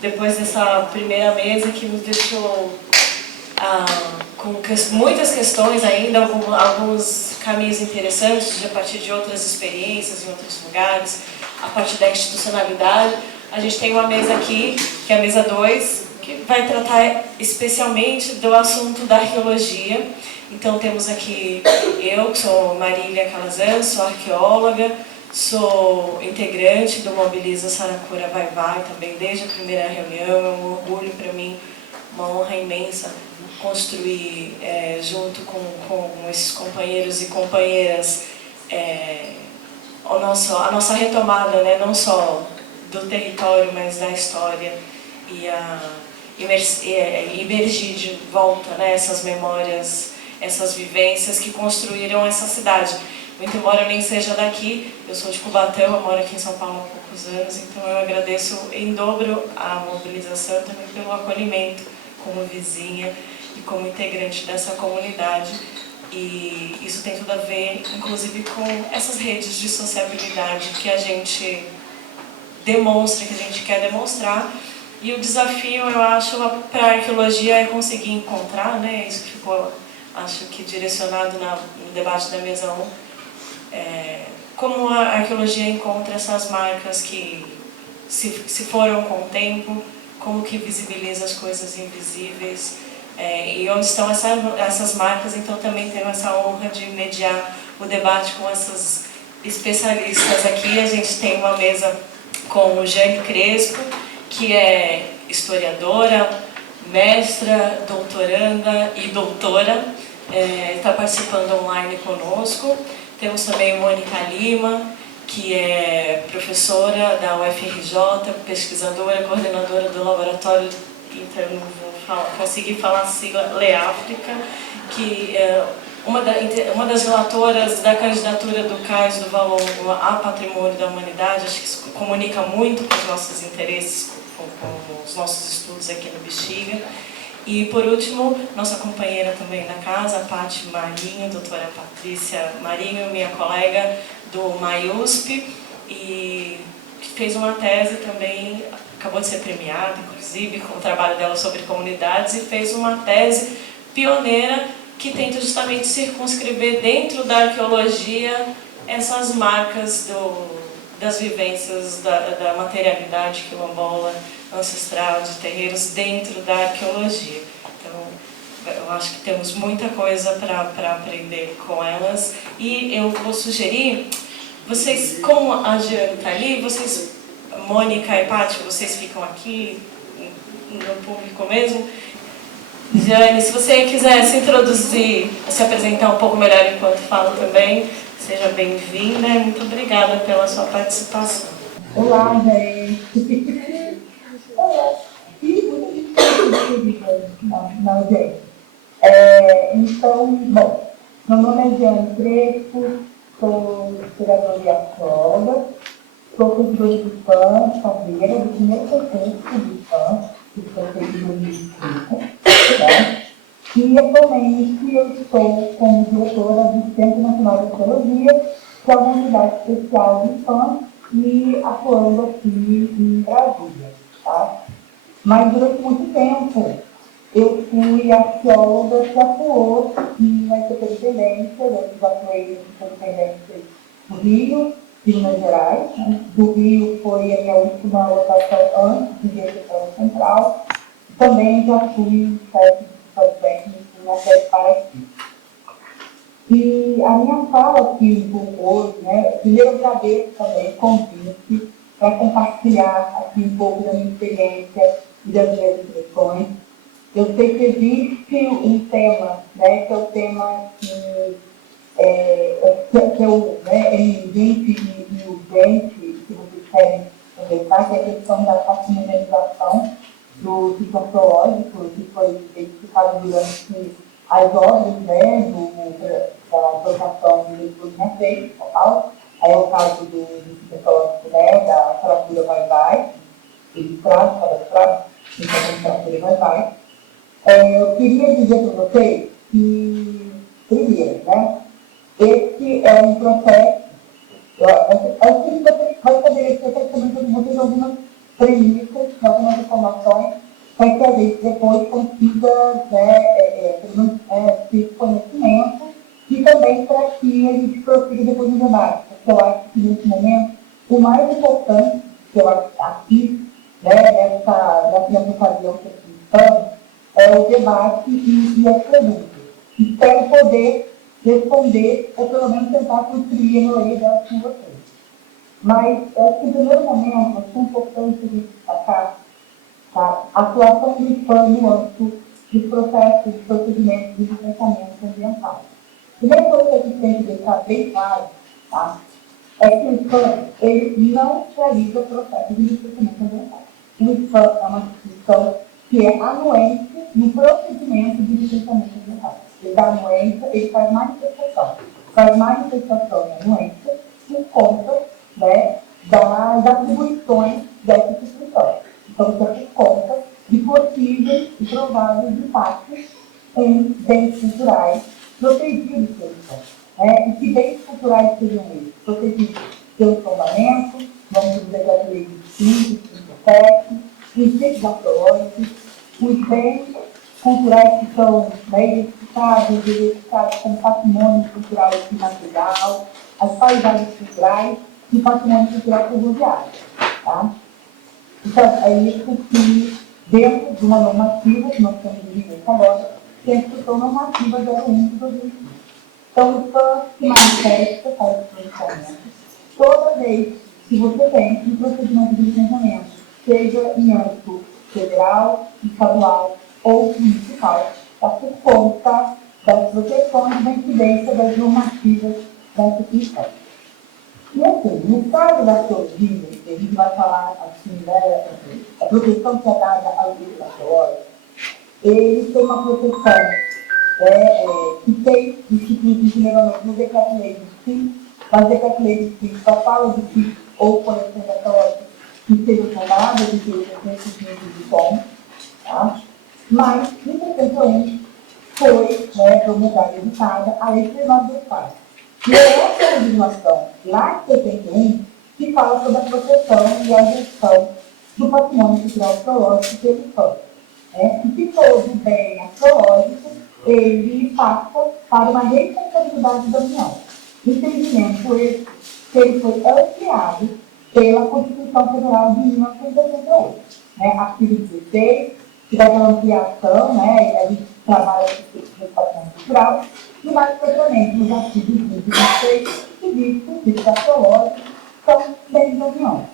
depois dessa primeira mesa que nos deixou com muitas questões ainda, alguns caminhos interessantes a partir de outras experiências em outros lugares, a partir da institucionalidade. A gente tem uma mesa aqui, que é a mesa 2, que vai tratar especialmente do assunto da arqueologia. Então temos aqui eu, que sou Marília Calazan, sou arqueóloga, sou integrante do Mobiliza Saracura Vai Vai também desde a primeira reunião. É um orgulho para mim, uma honra imensa construir junto com esses companheiros e companheiras a nossa retomada, né, não só do território, mas da história e emergir de volta, né, essas memórias, essas vivências que construíram essa cidade. Muito embora eu nem seja daqui, eu sou de Cubatão, eu moro aqui em São Paulo há poucos anos, então eu agradeço em dobro a mobilização também pelo acolhimento como vizinha e como integrante dessa comunidade. E isso tem tudo a ver, inclusive, com essas redes de sociabilidade que a gente demonstra, que a gente quer demonstrar. E o desafio, eu acho, para a arqueologia é conseguir encontrar, né, isso que ficou, acho que direcionado no debate da mesa 1, como a arqueologia encontra essas marcas que se foram com o tempo, como que visibiliza as coisas invisíveis, e onde estão essas marcas. Então também tenho essa honra de mediar o debate com essas especialistas aqui. A gente tem uma mesa com o Jane Crespo, que é historiadora, mestra, doutoranda e doutora, está participando online conosco. Temos também Mônica Lima, que é professora da UFRJ, pesquisadora, coordenadora do laboratório, então não vou conseguir falar a sigla, LEAfrica, que é uma das relatoras da candidatura do Cais do Valongo a Patrimônio da Humanidade. Acho que isso comunica muito com os nossos interesses, com os nossos estudos aqui no Bexiga. E, por último, nossa companheira também na casa, a Paty Marinho, doutora Patrícia Marinho, minha colega do MAIUSP, e fez uma tese também, acabou de ser premiada, inclusive, com o trabalho dela sobre comunidades, e fez uma tese pioneira que tenta justamente circunscrever dentro da arqueologia essas marcas das vivências da materialidade quilombola, ancestral, de terreiros, dentro da arqueologia. Então, eu acho que temos muita coisa para aprender com elas. E eu vou sugerir, vocês, como a Jeane está ali, vocês, Mônica e Paty, vocês ficam aqui no público mesmo. Jeane, se você quiser se introduzir, se apresentar um pouco melhor enquanto fala também, seja bem-vinda. Muito obrigada pela sua participação. Olá, gente. Olá. E não, gente. Então, bom, meu nome é Jeane Crespo, sou historiadora e arqueóloga, sou professora de IFAM, carreira do primeiro concurso de IFAM, que foi feito em 2005, né? E atualmente eu estou como diretora do Centro Nacional de Arqueologia, que é uma unidade especial de IFAM, e atuando aqui em Brasília, tá? Mas durante muito tempo eu fui arqueóloga que atuou na superintendência, eu já atuei na superintendência do Rio, de Minas Gerais, né? Do Rio foi a minha última locação antes de vir para o Central. Também já fui chefe de técnico na sede Paraty. E a minha fala aqui hoje, né, primeiro eu agradeço também o convite para compartilhar aqui um pouco da minha experiência e das minhas impressões. Eu sei que existe um tema, né, que é o tema que é eminente e urgente, que vocês querem conversar, que é a questão da patrimonialização do sítio arqueológico, que foi identificado durante as obras, né, da associação de estudos recentes, aí é o caso do sítio arqueológico, né, da Saracura Vai Vai, registrado, cadastrado, então Saracura Vai Vai. Eu queria dizer para vocês que, primeiro, né, esse é um processo, acho que você vai saber, eu quero saber de vocês algumas premissas, algumas informações, para que a gente depois consiga, ter conhecimento e também para que a gente prossiga depois no debate. Porque eu acho que nesse momento, o mais importante, que eu acho aqui, nessa ocasião que aqui estamos, é o debate e as perguntas. Espero poder responder, ou pelo menos tentar construir a maioria delas com vocês. Mas, em primeiro momento, acho importante a gente destacar a atuação do IFAM no âmbito dos processos de procedimentos de licenciamento ambiental. A primeira coisa que a gente tem que deixar bem claro, tá, é que o IFAM ele não realiza processos de licenciamento ambiental. O IFAM é uma instituição que é anuente no procedimento de licenciamento ambiental. Ele dá anuência, ele faz manifestação. Faz manifestação e anuência por conta, das atribuições dessa instituição. Então, isso é por conta de possíveis e prováveis impactos em bens culturais protegidos pelo IFAM. E que bens culturais seriam eles? Protegidos pelo tombamento, vamos dizer que a lei 25, 37, princípios arqueológicos, os bens culturais que são identificados como patrimônio cultural e imaterial, as paisagens culturais e patrimônio cultural ferroviário. Tá? Então, é isso que, dentro de uma normativa, que nós temos de vigência agora, que é a Instrução Normativa 01 de 2020. Então, isso se manifesta para o licenciamento toda vez que você tem um procedimento de licenciamento, seja em âmbito federal, estadual ou municipal, por conta das proteções e da incidência das normativas da instituição. E assim, no caso da arqueologia, que a gente vai falar assim, a proteção que é dada aos livros arqueológicos, ele tem uma proteção que tem instituído geralmente no Decreto-Lei de SIC, mas o Decreto-Lei de SIC só fala de SIC ou coleções arqueológicas que sejam tomadas e que sejam restituídas de tom, tá? Mas, em 71, foi promulgada e editada a Lei 3924. E é essa legislação, lá de 71, que fala sobre a proteção e a gestão do patrimônio cultural arqueológico pelo IFAM. E que todo bem arqueológico, ele passa para uma responsabilidade da União. Entendimento esse que ele foi ampliado pela Constituição Federal de 1988. Artigo 16, que dá uma ampliação, e a gente trabalha com o patrimônio cultural, e mais propriamente nos artigos 20 e 26, que diz que os sítios arqueológicos são bens da União,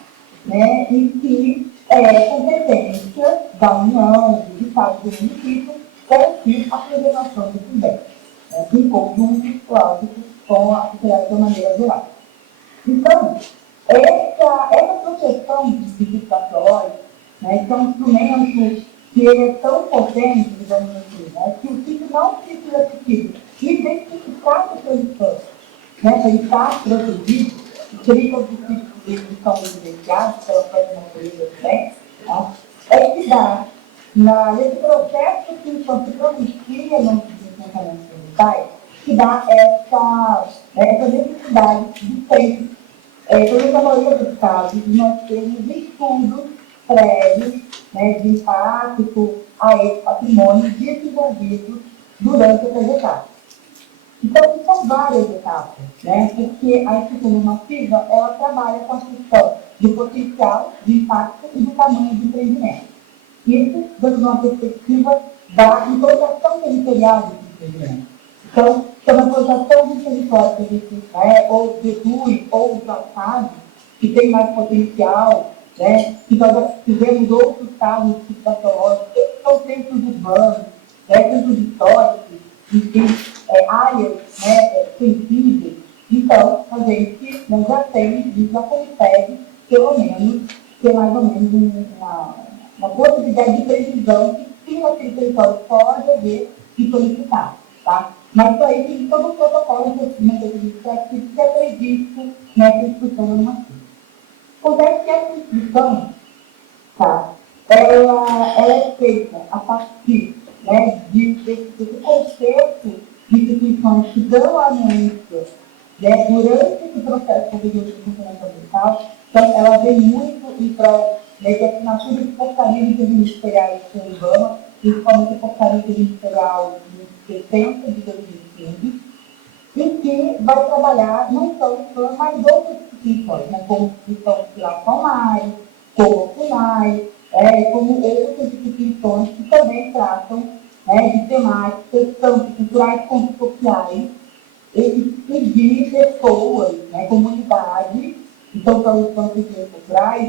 e que é competência da União, dos Estados e do município, garantir a preservação desses bens, em conjunto, lógico, com a sociedade de uma maneira geral. Então, essa proteção dos sítios arqueológicos, que é um instrumento que ele é tão potente, digamos assim, que o sítio não precisa ser identificado pelo IFAM, para ele estar protegido, seria os sítios que são evidenciados pela própria natureza também, é que dá, nesse processo que o IFAM se pronuncia no licenciamento ambiental, que dá essa necessidade de sempre, pela maioria dos casos, nós temos estudos prévios de impacto a esse patrimônio desenvolvido durante essa etapa. Então, são várias etapas, porque a instituição normativa, ela trabalha com a questão do potencial, de impacto e do tamanho do empreendimento. Isso, dentro de uma perspectiva da implantação territorial desse empreendimento. Então, sobre a implantação do território que a gente ou deduz, ou já sabe, que tem mais potencial, que nós tivemos outros casos de arqueológicos, que são centros urbanos, centros históricos, enfim, áreas sensíveis. Então, a gente já tem, já consegue, pelo menos, ter mais ou menos uma possibilidade de previsão que sim, aquele território pode haver e solicitar. Tá? Mas isso aí tem todo o protocolo de administrativo que é previsto nessa instrução normativa. Acontece que essa instrução, ela é feita a partir desse conceito de instituições que dão anuência durante esse processo de licenciamento ambiental. Então, ela vem muito em prol né, de assinatura de portaria interministeriais com o IBAMA, principalmente a portaria interministerial de 60 de 2015, em que vai trabalhar não só o IBAMA, mas outras instituições, né, como a instituição Palmares, como o FUNAI, como outras instituições que também tratam, né, de temáticas tanto culturais quanto sociais, e de pessoas, né, comunidades, então são questões culturais,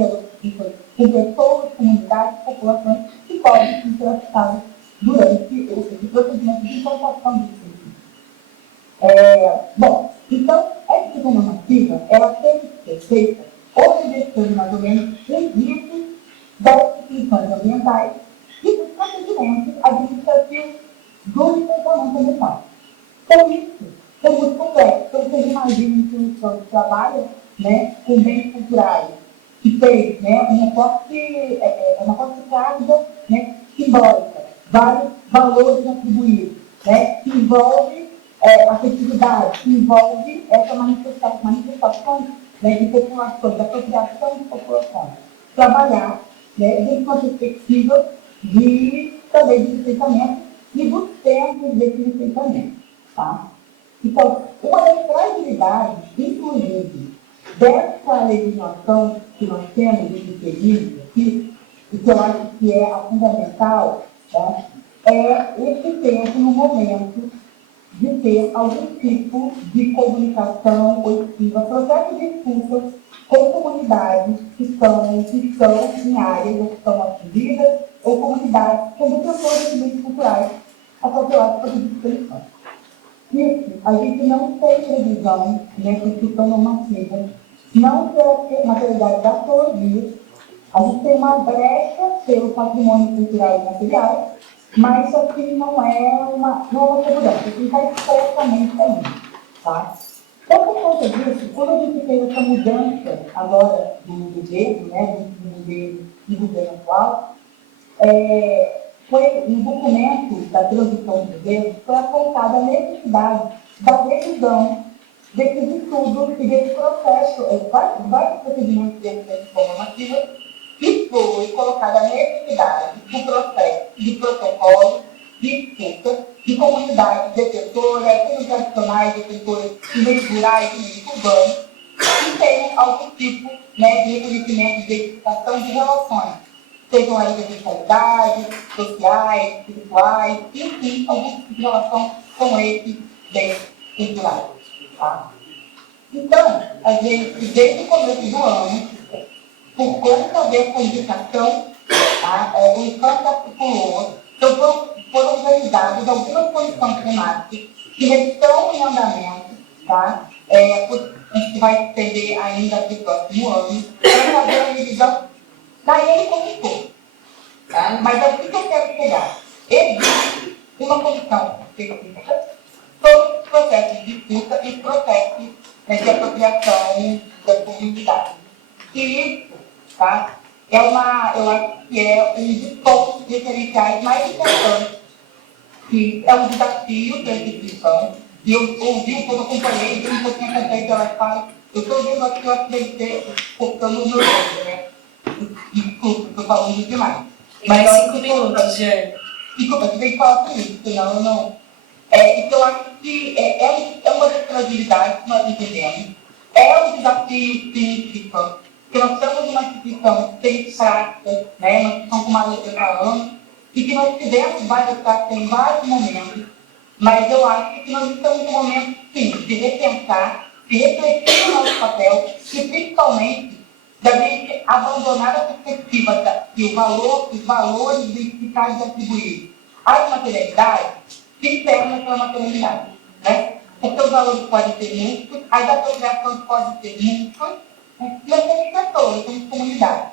com pessoas, comunidades, populações que podem ser interessadas durante esse procedimento de implantação de bom, então, essa questão normativa, ela tem que ser feita obedecendo mais ou menos os ritos das instituições ambientais e dos procedimentos administrativos do licenciamento ambiental. Então, isso é muito complexo. Então, vocês imaginam que um instituição que trabalha, né, com bens culturais, que tem, né, uma forte carga, né, simbólica, vários valores atribuídos, né, que envolve afetividade, que envolve essa manifestação, né, de populações, da apropriação de populações. Trabalhar, né, dentro de uma perspectiva também de licenciamento e dos tempos desse licenciamento. Tá? Então, uma das fragilidades, inclusive, dessa legislação que nós temos de período aqui, e que eu acho que é a fundamental, tá? É esse tempo no momento de ter algum tipo de comunicação coletiva, processo de escuta com comunidades que estão em áreas ou que estão atingidas, ou comunidades que são defensores de bens culturais apropriados para instituições. Isso, a gente não tem previsão, né, construção normativa, não tem materialidade da arqueologia, a gente tem uma brecha pelo patrimônio cultural e material, mas isso aqui não é uma segurança, isso está expressamente aí, tá? Então, por conta disso, quando a gente fez essa mudança agora do governo, né, do governo atual, foi no documento da transição do governo, foi apontada a necessidade da revisão desses estudos e desse processo, vários procedimentos de transição normativa, e foi colocada a necessidade do processo, de protocolo, de escuta, de comunidades detentoras, como tradicionais, detentoras de meios rurais, de meios urbanos, que tenham algum tipo, né, de reconhecimento de identificação de relações, sejam aí de sexualidade, sociais, espirituais, enfim, algum tipo de relação com esses bens culturais. Tá? Então, a gente, desde o começo do ano, por conta dessa indicação, tá, o encontro articulou, então foram organizadas algumas comissões temáticas que estão em andamento, tá? Que vai se estender ainda para o próximo ano, para fazer a revisão da lei como um todo. Tá? Mas é o que eu quero chegar. Existe uma comissão específica sobre os processos de disputa e processos, né, de apropriação das comunidades. E isso, tá, eu acho que é um dos pontos diferenciais mais importantes, que é um desafio da instituição. E eu ouvi um pouco, acompanhei, eu um pouquinho acompanhei que ela fala, eu estou vendo aqui, eu acho que deve ter focando no meu nome, né? Desculpa, estou falando demais. Mas 5 minutos, Jean. Desculpa, você tem que falar comigo, senão eu não. Então, eu acho que é uma das fragilidades que nós entendemos. É um desafio científico, porque nós estamos numa instituição que tem prática, né, uma instituição com mais de 80 anos, e que nós tivemos várias práticas em vários momentos, mas eu acho que nós estamos no momento, sim, de repensar, de refletir o nosso papel, e principalmente da gente abandonar a perspectiva que os valores identificários atribuídos às materialidades se encerram naquela materialidade, né? Porque os valores podem ser múltiplos, as apropriações podem ser múltiplas, né? Nós temos pessoas, temos comunidades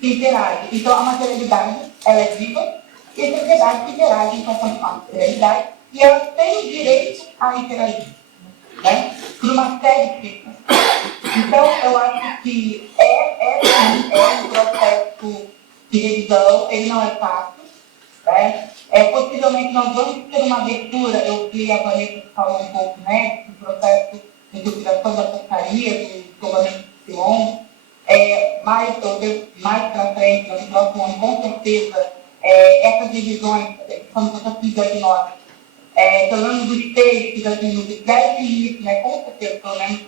que interagem. Então, a materialidade, ela é viva, e a sociedade que interage com a materialidade, e ela tem o direito a interagir, né? Por uma série de questões. Então, eu acho que é um processo de revisão, ele não é fácil, né? Possivelmente nós vamos ter uma abertura, eu vi a Vanessa falar um pouco, né, do processo de recuperação da portaria, do isolamento de Sion, Mais para frente, no próximo ano, com certeza, essas divisões, quando você fizer diagnóstico, pelo menos os textos, assim, no breve início, né, com certeza, pelo menos,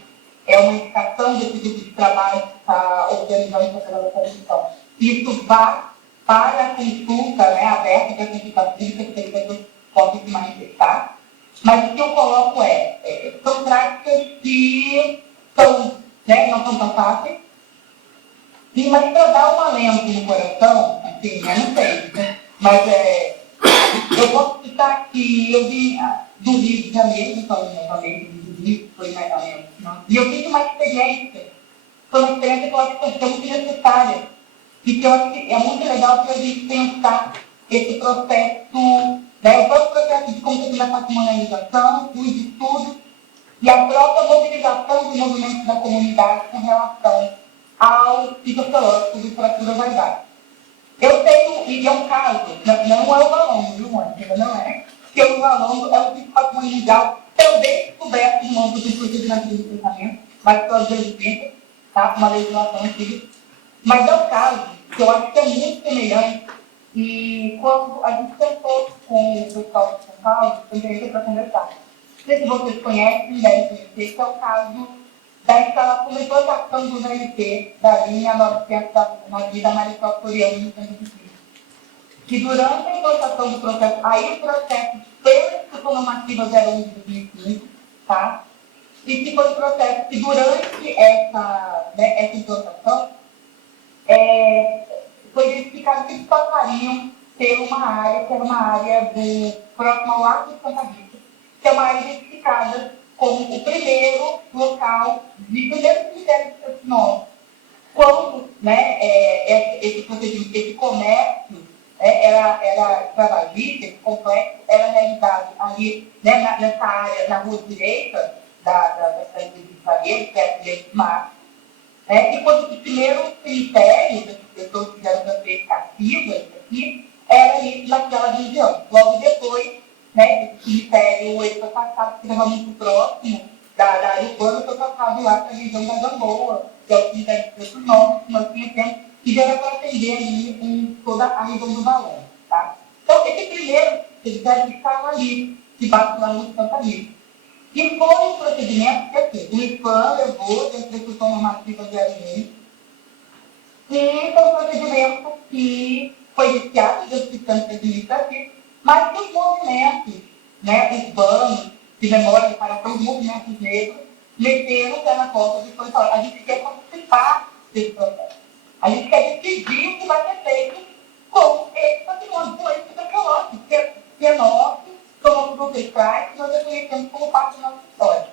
é uma indicação desse tipo de trabalho que está organizando essa transição. Isso vá para a consulta, né, aberta para a consulta pública, que as pessoas podem se manifestar. Mas o que eu coloco são práticas que não são tão fáceis, mas para dar um alento no coração, assim, eu não sei, né? Mas eu posso citar aqui, eu vim do Rio de Janeiro, falei do Rio, foi mais ou menos, não? E eu tive uma experiência, foi uma experiência que eu acho que é muito necessária, e que eu acho que é muito legal para a gente pensar esse processo, né, o próprio processo de como da patrimonialização, os estudos, e a própria mobilização dos movimentos da comunidade com relação ao psicossológico de literatura vaidade. Eu tenho, e é um caso, não é o Valongo, viu, Mônica? Não é. Porque o Valongo é um patrimônio mundial também descoberto no âmbito do procedimento de pensamento, mas pelas vezes, tá? Uma legislação antiga. Mas é um caso que eu acho que é muito semelhante, e quando a gente sentou com o pessoal de São Paulo, eu entrei para conversar. Não sei se vocês conhecem, devem conhecer, que é o caso da instalação da implantação do VLT da linha 900 da vida Marisol Floriano no centro de Cristo. Que durante a implantação do processo, aí o processo foi normativa 01 de 2015, tá? E que foi um processo que durante essa implantação foi identificado que eles passariam ter uma área, que era uma área próxima ao Lago de Santa Rita, que é uma área identificada como o primeiro local de primeiro critério de Serpinol. Quando esse comércio era escravagista, esse complexo era realizado ali, né, nessa área, na rua direita da cidade de Janeiro, que é a direita do mar, e quando o primeiro critério das pessoas que fizeram transferência cativa, isso aqui, era isso naquela região. Logo depois, né, esse critério ele foi passado, que estava muito próximo da área urbana, foi passado lá para a região da Gamboa, que é o critério de outro nome, que nós conhecemos, que já era para atender ali em toda a região do Valão. Tá? Então, esse primeiro critério estava ali, debaixo lá no Santa Rita. E foi um procedimento que assim, o IFAM levou da execução normativa 01, e foi um procedimento que foi iniciado de substância administrativa, mas que os movimentos, né, urbanos, de memória para os movimentos negros, meteram o pé na porta e foi falar, a gente quer participar desse processo. A gente quer decidir o que vai ser feito com esse patrimônio, com esse tecnológico, que é nosso, somos ancestrais, que nós reconhecemos como parte da nossa história.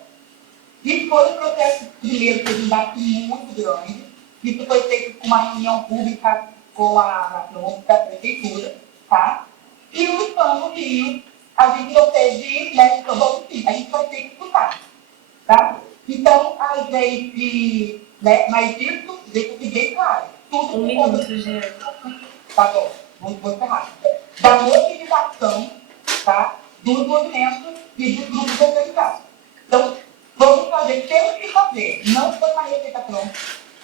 Isso foi um processo, primeiro, de um debate muito grande. Isso foi feito com uma reunião pública com a prefeitura, tá? E o IFAM no Rio, a gente não teve, né, a gente vai ter que escutar, tá? Então, a gente, né, mas isso deixa que bem claro. Tudo um minuto, gente. Tá bom, vou encerrar. Da mobilização, tá? Dos movimentos e dos grupos organizados. Então, vamos fazer, temos que fazer. Não foi uma receita pronta,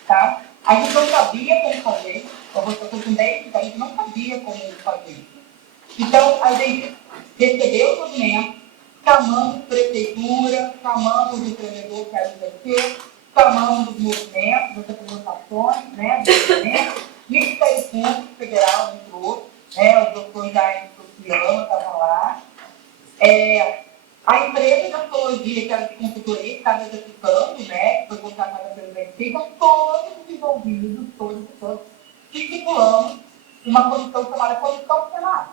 tá? A gente não sabia como fazer, eu vou com 10, a gente não sabia como fazer isso. Então, a gente recebeu o movimento, chamamos prefeitura, chamamos o empreendedor que era o IPC, chamamos os movimentos, as representações, né, dos movimentos, Ministério Público Federal entrou, né, o doutor Jair Luciano estava lá, a empresa de antologia, que era de consultoria, que estava executando, né, que foi contratada pelo BNC, então todos os envolvidos, todos, estipulamos uma comissão chamada Comissão Senado.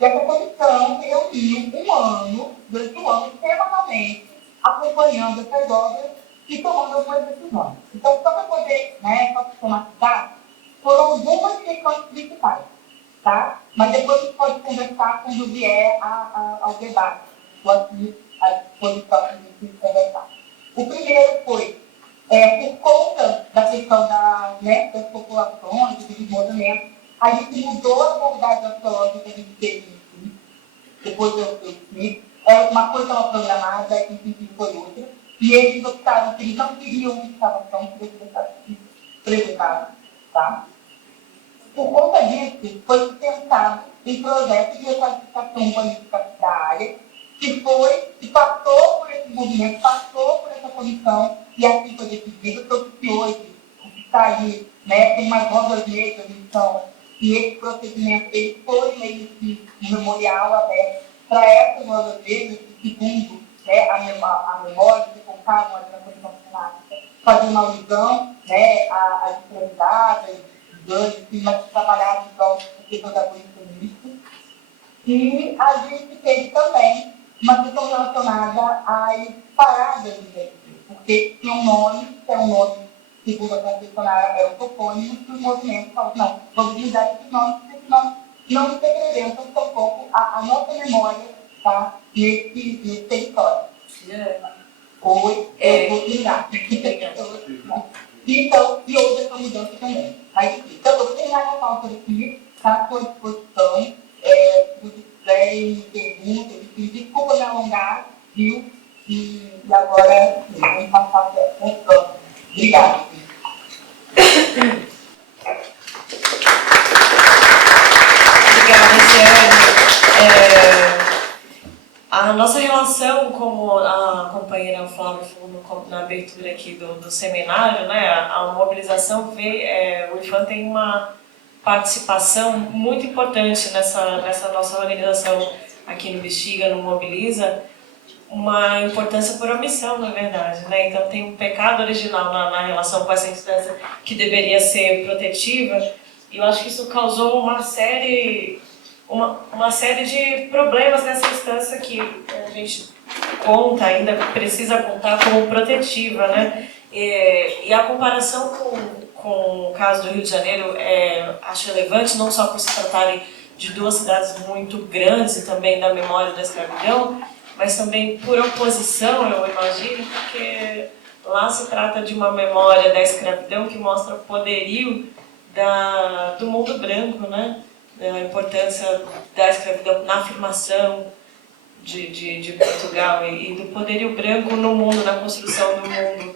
E essa comissão reuniu durante um ano, semanalmente, acompanhando essas obras e tomando algumas decisões. Então, só para poder, né, sistematizar, foram algumas questões principais, tá? Mas depois a gente pode conversar quando vier ao debate, ou aqui à disposição que a gente conversar. O primeiro foi, por conta da questão das populações, dos movimentos, a gente mudou a abordagem arqueológica que a gente teve no fim, depois eu explico. Uma coisa estava programada, e foi outra, e eles optaram que eles não queriam uma instalação que eles deixassem prejudicados, tá? Por conta disso, foi pensado um projeto de requalificação política da área, que passou por esse movimento, passou por essa comissão, e assim foi decidido, tanto que hoje, o que está aí, né, tem mais rodas negras, então, e esse procedimento ele foi meio que um memorial aberto para essas rodas negras, que, segundo, né, a memória que contavam ali na comissão climática, fazer uma alusão, né, à disparidade, mas que trabalhavam em prol do protagonismo nisso. E a gente teve também uma questão relacionada às paradas de veículos, porque tinha um nome, que é um nome, segundo a concessionária, é o topônimo, que o movimento falou, não, vamos mudar esse nome, porque esse nome não se representa um pouco a nossa memória, tá, nesse território. Oi, eu vou terminar. Então, e houve essa mudança também. Mas, então, eu vou terminar a pauta aqui, está à sua disposição. Se você quiserem perguntas, desculpa me alongar, viu? E agora, vamos passar para o próximo. Obrigada. Obrigada, Giane. A nossa relação, como a companheira Flávia falou na abertura aqui do seminário, né, a mobilização o IFAM tem uma participação muito importante nessa nossa organização aqui no Bexiga, no Mobiliza, uma importância por omissão, na verdade, né? Então tem um pecado original na relação com essa instância que deveria ser protetiva, e eu acho que isso causou uma série de problemas nessa instância que a gente ainda precisa contar como protetiva, né? E a comparação com o caso do Rio de Janeiro acho relevante, não só por se tratarem de duas cidades muito grandes e também da memória da escravidão, mas também por oposição, eu imagino, porque lá se trata de uma memória da escravidão que mostra o poderio do mundo branco, né? A importância da escravidão na afirmação de Portugal e do poderio branco no mundo, na construção do mundo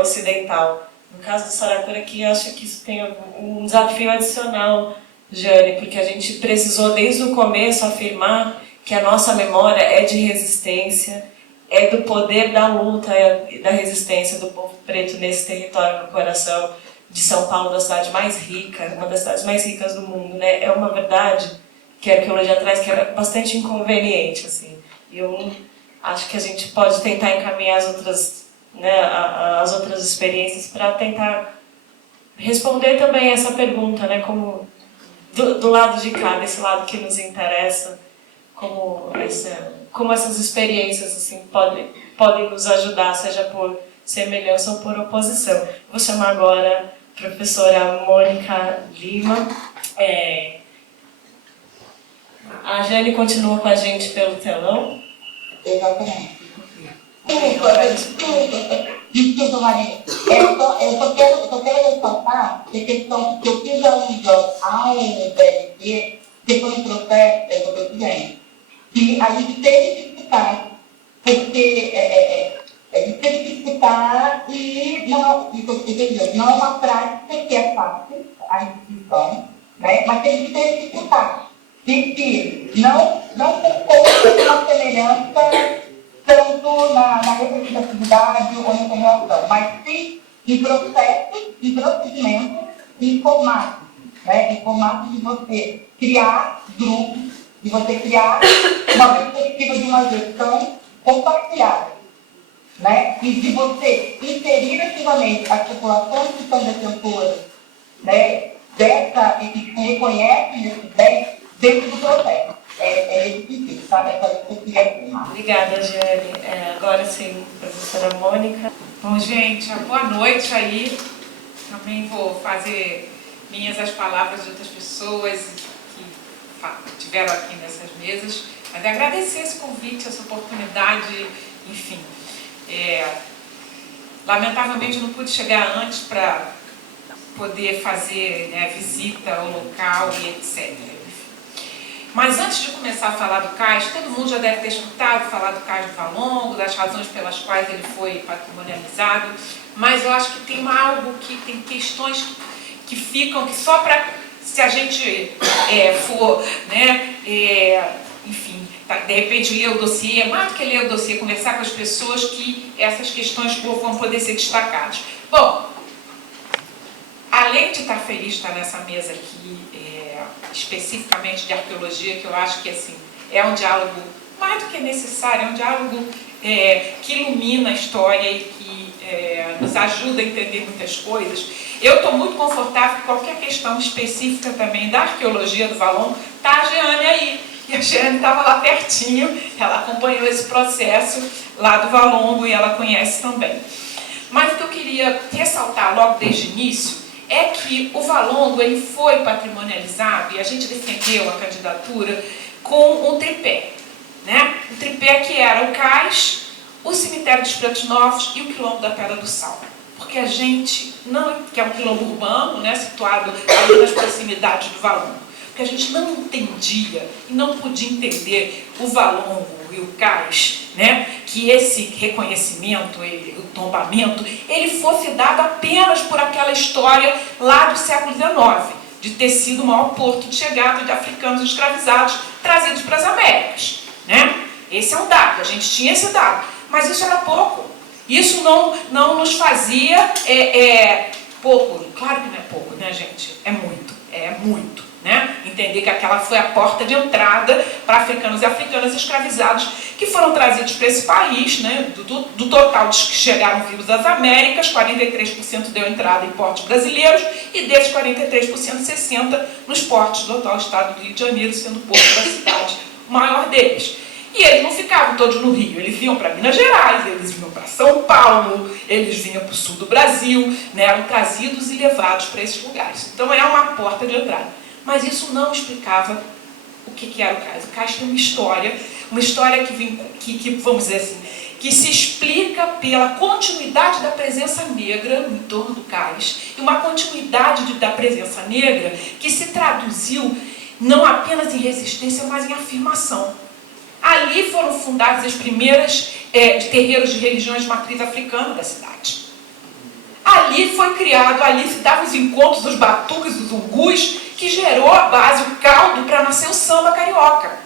ocidental. No caso do Saracura aqui, acho que isso tem um desafio adicional, Jane, porque a gente precisou desde o começo afirmar que a nossa memória é de resistência, é do poder da luta e da resistência do povo preto nesse território, no coração de São Paulo, da cidade mais rica, uma das cidades mais ricas do mundo, né? É uma verdade que a arqueologia traz que é bastante inconveniente, assim. E eu acho que a gente pode tentar encaminhar as outras experiências para tentar responder também essa pergunta, né? Como do lado de cá, desse lado que nos interessa, como essas experiências assim podem nos ajudar, seja por semelhança ou por oposição. Vou chamar agora a professora Mônica Lima. A Jane continua com a gente pelo telão. Exatamente. Desculpa, Maria. Eu só quero ressaltar que a questão que eu fiz alusão ao PLC, que foi um processo do presidente, que a gente teve que explicar, porque a gente teve que explicar e não é uma prática que é fácil, a instituição, né? Mas a gente teve que explicar. De que não tem uma semelhança tanto na representatividade ou na formulação, mas sim em processo, em procedimento, em formato, né? Em formato de você criar grupos, de você criar uma perspectiva de uma gestão compartilhada, né? E de você inserir ativamente as populações que são detentoras, né? E que reconhecem esse bem dentro do processo. É difícil, sabe? Obrigada, Jane. Agora sim, professora Mônica. Bom, gente, boa noite aí. Também vou fazer minhas as palavras de outras pessoas que estiveram aqui nessas mesas. Mas agradecer esse convite, essa oportunidade, enfim. Lamentavelmente eu não pude chegar antes para poder fazer, né, visita ao local e etc. Mas antes de começar a falar do cais, todo mundo já deve ter escutado falar do cais do Valongo, das razões pelas quais ele foi patrimonializado, mas eu acho que tem algo que tem questões que ficam, que só para, se a gente for, né, enfim, de repente ler o dossiê, mais do que ler o dossiê, conversar com as pessoas, que essas questões vão poder ser destacadas. Bom, além de estar feliz de estar nessa mesa aqui, especificamente de arqueologia, que eu acho que assim, é um diálogo mais do que necessário, é um diálogo que ilumina a história e que nos ajuda a entender muitas coisas. Eu estou muito confortável com qualquer questão específica também da arqueologia do Valongo, está a Jeane aí. E a Jeane estava lá pertinho, ela acompanhou esse processo lá do Valongo e ela conhece também. Mas o que eu queria ressaltar logo desde o início é que o Valongo ele foi patrimonializado e a gente defendeu a candidatura com um tripé, né? Um tripé que era o cais, o cemitério dos Pretos Novos e o quilombo da Pedra do Sal. Porque a gente não, que é um quilombo urbano, né, situado ali nas proximidades do Valongo, porque a gente não entendia e não podia entender o Valongo e o cais, né, que esse reconhecimento, o tombamento, ele fosse dado apenas por aquela história lá do século XIX, de ter sido o maior porto de chegada de africanos escravizados trazidos para as Américas, né? Esse é um dado, a gente tinha esse dado, mas isso era pouco. Isso não nos fazia pouco. Claro que não é pouco, né, gente? É muito, né? Entender que aquela foi a porta de entrada para africanos e africanas escravizados que foram trazidos para esse país, né? Do total dos que chegaram vivos às Américas, 43% deu entrada em portos brasileiros e desses 43%, 60% nos portos do atual estado do Rio de Janeiro, sendo o porto da cidade o maior deles. E eles não ficavam todos no Rio, eles vinham para Minas Gerais, eles vinham para São Paulo, eles vinham para o sul do Brasil, né, eram trazidos e levados para esses lugares. Então é uma porta de entrada. Mas isso não explicava o que era o cais. O cais tem uma história que, vamos dizer assim, que se explica pela continuidade da presença negra no entorno do cais, e uma continuidade da presença negra que se traduziu não apenas em resistência, mas em afirmação. Ali foram fundados as primeiras terreiros de religiões de matriz africana da cidade. Ali foi criado, ali se davam os encontros dos batuques, dos ungus, que gerou a base, o caldo para nascer o samba carioca.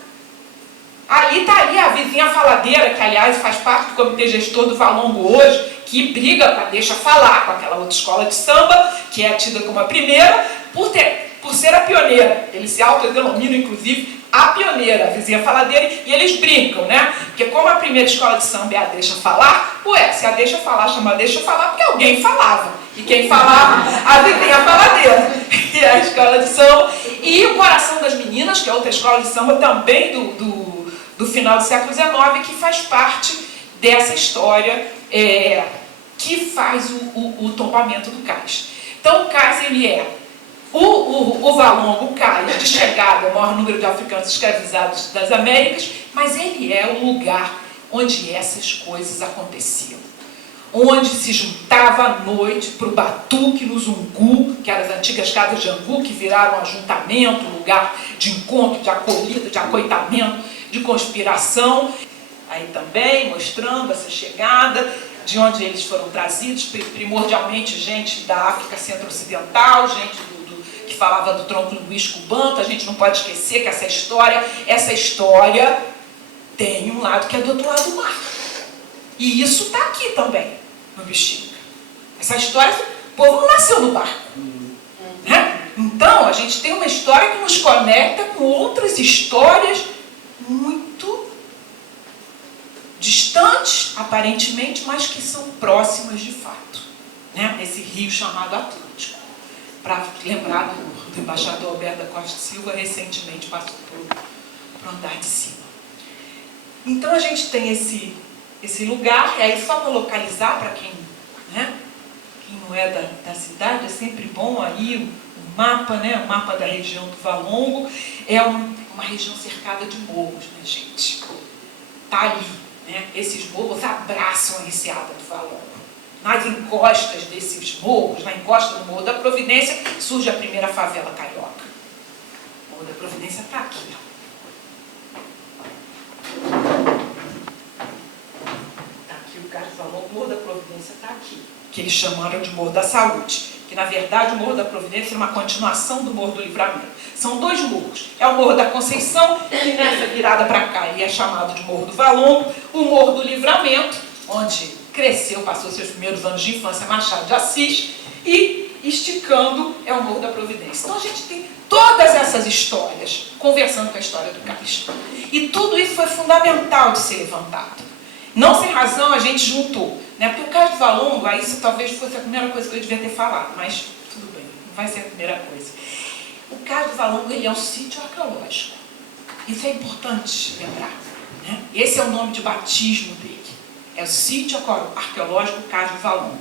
Ali está ali a vizinha faladeira, que aliás faz parte do comitê gestor do Valongo hoje, que briga para deixa falar com aquela outra escola de samba, que é tida como a primeira, por ser a pioneira. Eles se autodenominam, inclusive, a pioneira, a vizinha faladeira, e eles brincam, né? Porque como a primeira escola de samba é a deixa falar, se a deixa falar chama deixa falar, porque alguém falava. E quem falava, a vizinha faladeira, que é a escola de samba. E o Coração das Meninas, que é outra escola de samba também do final do século XIX, que faz parte dessa história que faz o tombamento do cais. Então o cais, ele é o Valongo, o cais de chegada, o maior número de africanos escravizados das Américas, mas ele é o lugar onde essas coisas aconteciam. Onde se juntava à noite para o batuque no Zungu, que eram as antigas casas de Angu, que viraram ajuntamento, lugar de encontro, de acolhida, de acoitamento, de conspiração. Aí também mostrando essa chegada, de onde eles foram trazidos, primordialmente gente da África Centro-Ocidental, gente que falava do tronco linguístico banto. A gente não pode esquecer que essa história tem um lado que é do outro lado do mar. E isso está aqui também, no Bexiga. Essa história, o povo não nasceu no barco. Né? Então, a gente tem uma história que nos conecta com outras histórias muito distantes, aparentemente, mas que são próximas de fato. Né? Esse rio chamado Atlântico. Para lembrar do embaixador Alberto da Costa Silva, recentemente passou para o andar de cima. Então, a gente tem esse lugar, e aí só para localizar, para quem não é da cidade, é sempre bom aí o mapa, né? O mapa da região do Valongo, é uma região cercada de morros, né, gente? Está ali, né? Esses morros abraçam a enseada do Valongo. Nas encostas desses morros, na encosta do Morro da Providência, surge a primeira favela carioca. O Morro da Providência está aqui, ó. Providência está aqui, que eles chamaram de Morro da Saúde, que na verdade o Morro da Providência é uma continuação do Morro do Livramento. São dois morros. É o Morro da Conceição, que nessa virada para cá ele é chamado de Morro do Valongo, o Morro do Livramento, onde cresceu, passou seus primeiros anos de infância Machado de Assis, e esticando é o Morro da Providência. Então a gente tem todas essas histórias conversando com a história do Cais. E tudo isso foi fundamental de ser levantado. Não sem razão a gente juntou, né? Porque o Cais do Valongo, aí isso talvez fosse a primeira coisa que eu devia ter falado, mas tudo bem, não vai ser a primeira coisa. O Cais do Valongo, ele é um sítio arqueológico. Isso é importante lembrar, né? Esse é o nome de batismo dele. É o sítio arqueológico Cais do Valongo.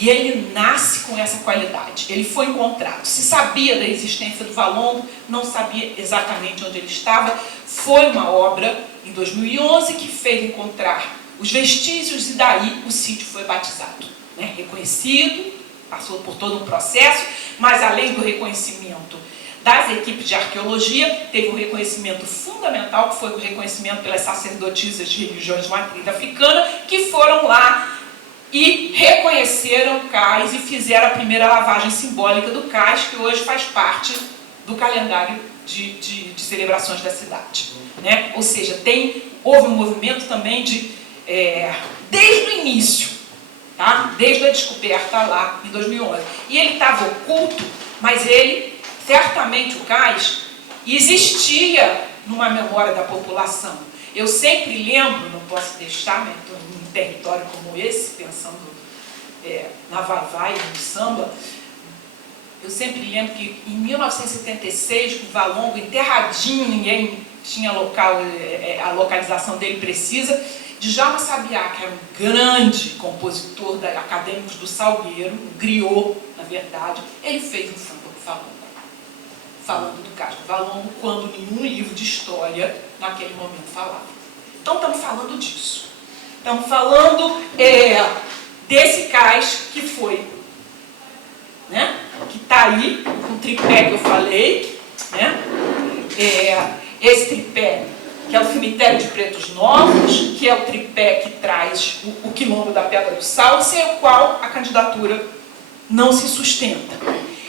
E ele nasce com essa qualidade. Ele foi encontrado. Se sabia da existência do Valongo, não sabia exatamente onde ele estava. Foi uma obra, em 2011, que fez encontrar os vestígios e daí o sítio foi batizado, né? Reconhecido, passou por todo um processo, mas além do reconhecimento das equipes de arqueologia, teve um reconhecimento fundamental, que foi o reconhecimento pelas sacerdotisas de religiões de matriz africana, que foram lá e reconheceram o cais e fizeram a primeira lavagem simbólica do cais, que hoje faz parte do calendário de celebrações da cidade, né? Ou seja, houve um movimento também desde o início, tá? Desde a descoberta lá em 2011. E ele estava oculto, mas ele, certamente o cais, existia numa memória da população. Eu sempre lembro, não posso deixar, né, estou num território como esse, pensando na vai-vai, no samba, eu sempre lembro que em 1976, o Valongo, enterradinho, ninguém tinha a localização dele precisa, Djalma Sabiá, que era um grande compositor acadêmicos do Salgueiro, um griot, na verdade, ele fez um samba do Valongo, falando do Cais do Valongo, quando nenhum livro de história naquele momento falava. Então estamos falando disso. Estamos falando desse cais que foi, né? Que está aí, com o tripé que eu falei, né? Esse tripé, que é o cemitério de Pretos Novos, que é o tripé que traz o quilombo da Pedra do Sal, sem o qual a candidatura não se sustenta.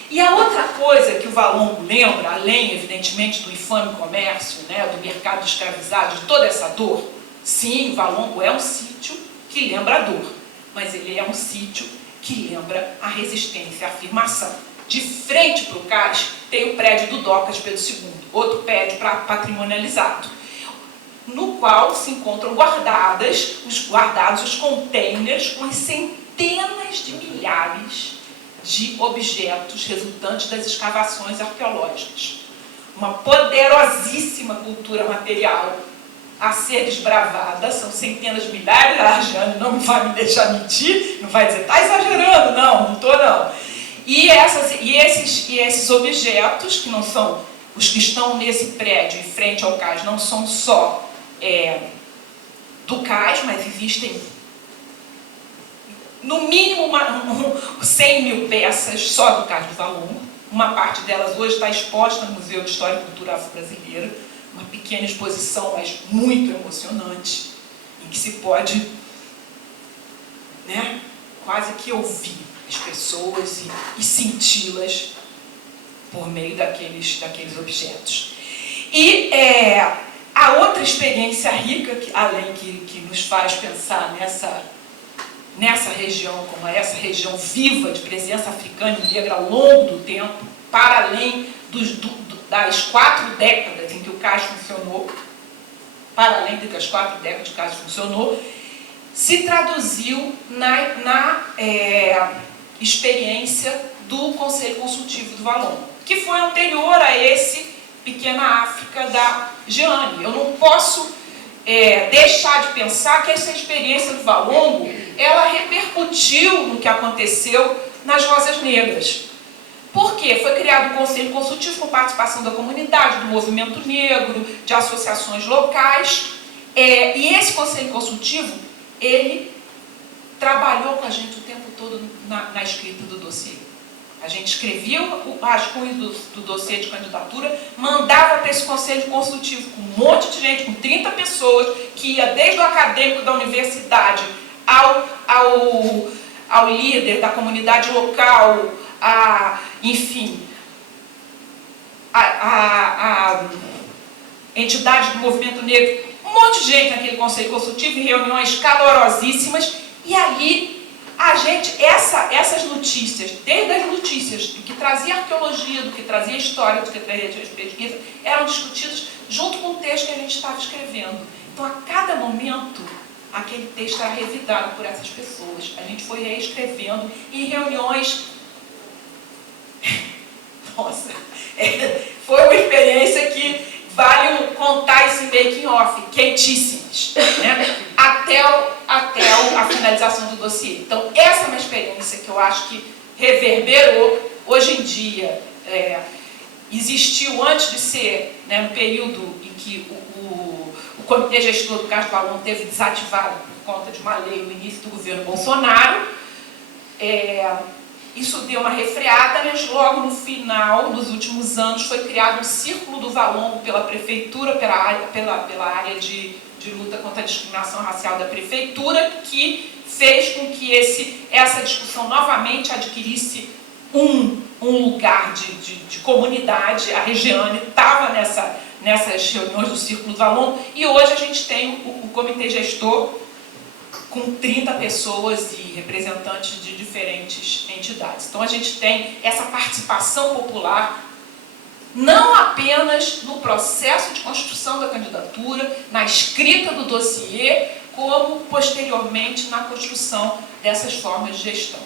E a outra coisa que o Valongo lembra, além, evidentemente, do infame comércio, né, do mercado escravizado, de toda essa dor, sim, o Valongo é um sítio que lembra a dor, mas ele é um sítio que lembra a resistência, a afirmação. De frente para o cais tem o prédio do Docas Pedro II, outro prédio patrimonializado, no qual se encontram guardados os containers com centenas de milhares de objetos resultantes das escavações arqueológicas. Uma poderosíssima cultura material a ser desbravada, são centenas de milhares, a Jane não vai me deixar mentir, não vai dizer, está exagerando, não estou não. E esses objetos, que não são os que estão nesse prédio em frente ao cais, não são só do cais, mas existem no mínimo 100 mil peças só do Cais do Valongo. Uma parte delas hoje está exposta no Museu de História e Cultura Afro-Brasileira, uma pequena exposição, mas muito emocionante, em que se pode, né, quase que ouvir as pessoas e senti-las por meio daqueles objetos. E a outra experiência rica, além que nos faz pensar nessa região, como essa região viva de presença africana e negra ao longo do tempo, para além das 4 décadas em que o cais funcionou, se traduziu na experiência do Conselho Consultivo do Valongo, que foi anterior a esse Pequena África da Jeane. Eu não posso deixar de pensar que essa experiência do Valongo, ela repercutiu no que aconteceu nas Rosas Negras. Por quê? Foi criado um conselho consultivo com participação da comunidade, do movimento negro, de associações locais, e esse conselho consultivo, ele trabalhou com a gente o tempo todo na escrita do dossiê. A gente escrevia o rascunho do dossiê de candidatura, mandava para esse conselho consultivo com um monte de gente, com 30 pessoas, que ia desde o acadêmico da universidade ao líder da comunidade local, enfim, a entidade do movimento negro, um monte de gente naquele conselho consultivo, em reuniões calorosíssimas, e ali a gente, essas notícias, desde as notícias do que trazia arqueologia, do que trazia história, do que trazia pesquisa, eram discutidos junto com o texto que a gente estava escrevendo. Então, a cada momento, aquele texto era revidado por essas pessoas. A gente foi reescrevendo em reuniões. Nossa, foi uma experiência que vale contar esse making off, quentíssimas, né? até a finalização do dossiê. Então, essa é uma experiência que eu acho que reverberou hoje em dia. Existiu antes de ser, né, no período em que o comitê gestor do caso do Valon teve desativado por conta de uma lei no início do governo Bolsonaro. Isso deu uma refreada, mas logo no final, nos últimos anos, foi criado um Círculo do Valongo pela prefeitura, pela área de luta contra a discriminação racial da prefeitura, que fez com que essa discussão novamente adquirisse um lugar de comunidade. A Regiane estava nessas reuniões do Círculo do Valongo, e hoje a gente tem o comitê gestor com 30 pessoas e representantes de diferentes entidades. Então, a gente tem essa participação popular, não apenas no processo de construção da candidatura, na escrita do dossiê, como posteriormente na construção dessas formas de gestão.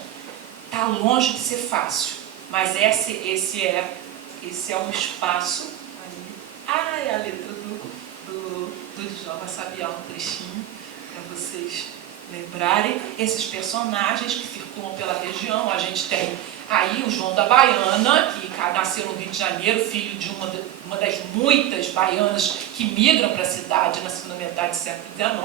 Está longe de ser fácil, mas esse é um espaço. A letra do Djalma Sabiá, um trechinho para vocês lembrarem. Esses personagens que circulam pela região. A gente tem aí o João da Baiana, que nasceu no Rio de Janeiro, filho de uma das muitas baianas que migram para a cidade na segunda metade do século XIX.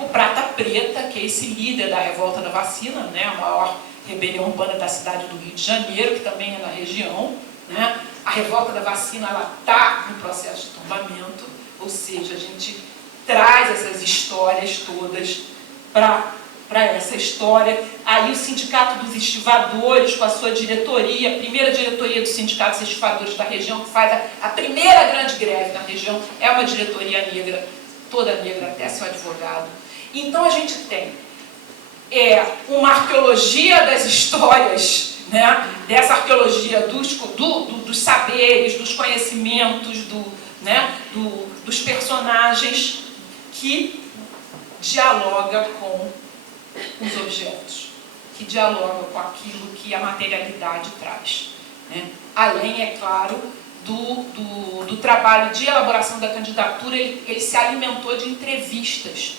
O Prata Preta, que é esse líder da revolta da vacina, né, a maior rebelião urbana da cidade do Rio de Janeiro, que também é na região, né? A revolta da vacina, ela está no processo de tombamento, ou seja, a gente traz essas histórias todas para essa história. Aí o Sindicato dos Estivadores, com a sua diretoria, a primeira diretoria do Sindicato dos Estivadores da região, que faz a primeira grande greve na região, é uma diretoria negra, toda negra, até seu advogado. Então a gente tem uma arqueologia das histórias, né? Dessa arqueologia dos saberes, dos conhecimentos, dos personagens, que dialoga com os objetos, que dialoga com aquilo que a materialidade traz, né? Além, é claro, do trabalho de elaboração da candidatura, ele se alimentou de entrevistas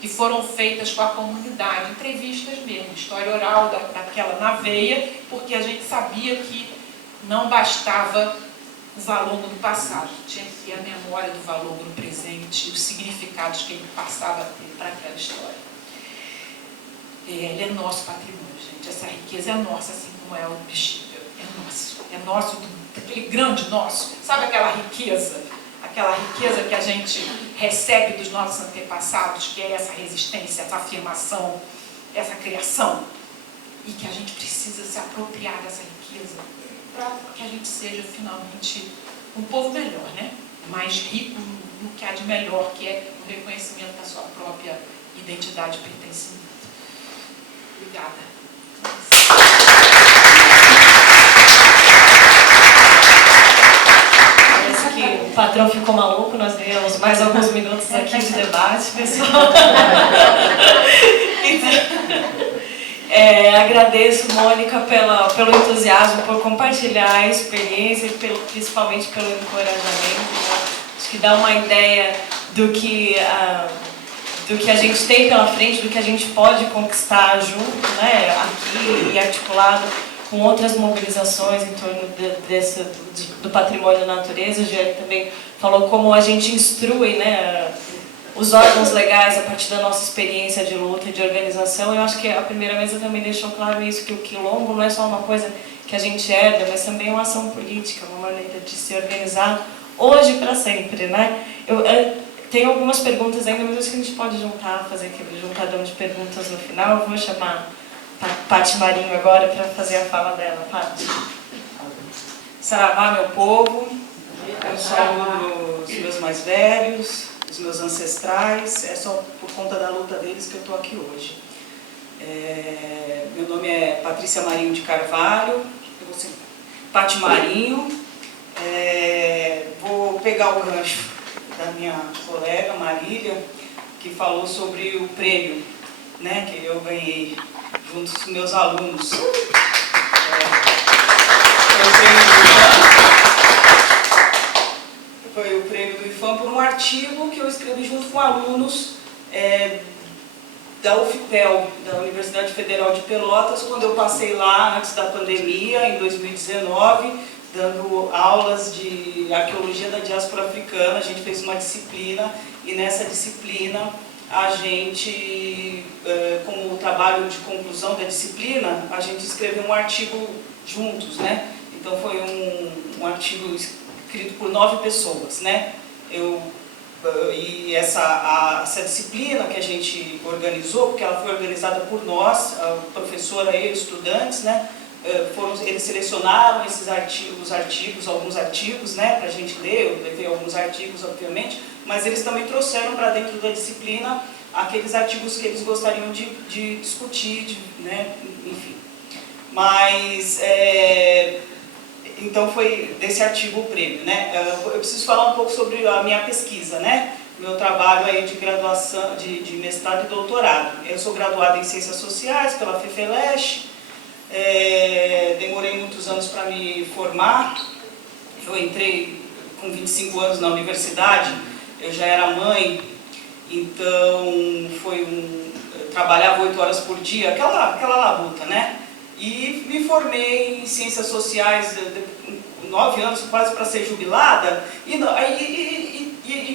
que foram feitas com a comunidade, entrevistas mesmo, história oral daquela na veia, porque a gente sabia que não bastava o Valongo do passado, tinha que ter a memória do Valongo no presente, os significados que ele passava a ter para aquela história. Ele é nosso patrimônio, gente, essa riqueza é nossa, assim como é o Bexiga, é nosso, aquele grande nosso, sabe aquela riqueza que a gente recebe dos nossos antepassados, que é essa resistência, essa afirmação, essa criação, e que a gente precisa se apropriar dessa riqueza para que a gente seja finalmente um povo melhor, né? Mais rico no que há de melhor, que é o reconhecimento da sua própria identidade e pertencimento. Obrigada. Parece que o patrão ficou maluco, nós ganhamos mais alguns minutos aqui de debate, pessoal. Agradeço, Mônica, pelo entusiasmo, por compartilhar a experiência e principalmente pelo encorajamento. Né? Acho que dá uma ideia do que a gente tem pela frente, do que a gente pode conquistar junto, né? Aqui e articulado com outras mobilizações em torno do patrimônio da natureza. O Gianni também falou como a gente instrui, né, os órgãos legais a partir da nossa experiência de luta e de organização. Eu acho que a primeira mesa também deixou claro isso, que o quilombo não é só uma coisa que a gente herda, mas também uma ação política, uma maneira de se organizar hoje para sempre, né? tem algumas perguntas ainda, mas acho que a gente pode juntar, fazer aquele juntadão de perguntas no final. Eu vou chamar a Paty Marinho agora para fazer a fala dela. Paty. Saravá, meu povo, eu saúdo os meus mais velhos, os meus ancestrais, é só por conta da luta deles que eu estou aqui hoje. Meu nome é Patrícia Marinho de Carvalho, eu vou ser Paty Marinho. Vou pegar o gancho da minha colega Marília, que falou sobre o prêmio, né, que eu ganhei junto com os meus alunos. Foi o prêmio do IFAM por um artigo que eu escrevi junto com alunos da UFPEL, da Universidade Federal de Pelotas, quando eu passei lá antes da pandemia, em 2019, dando aulas de arqueologia da diáspora africana. A gente fez uma disciplina e nessa disciplina a gente, como trabalho de conclusão da disciplina, a gente escreveu um artigo juntos, né? Então foi um artigo escrito por 9 pessoas, né? E essa disciplina que a gente organizou, porque ela foi organizada por nós, a professora e estudantes, né? Eles selecionaram esses artigos, alguns artigos, né, para a gente ler. Eu levei alguns artigos, obviamente, mas eles também trouxeram para dentro da disciplina aqueles artigos que eles gostariam de discutir, né, enfim. Mas, então foi desse artigo o prêmio, né? Eu preciso falar um pouco sobre a minha pesquisa, né? Meu trabalho aí de graduação, de mestrado e doutorado. Eu sou graduada em Ciências Sociais pela FEFELESH. Demorei muitos anos para me formar. Eu entrei com 25 anos na universidade, eu já era mãe, então eu trabalhava 8 horas por dia, aquela labuta, né? E me formei em Ciências Sociais, 9 anos quase para ser jubilada, e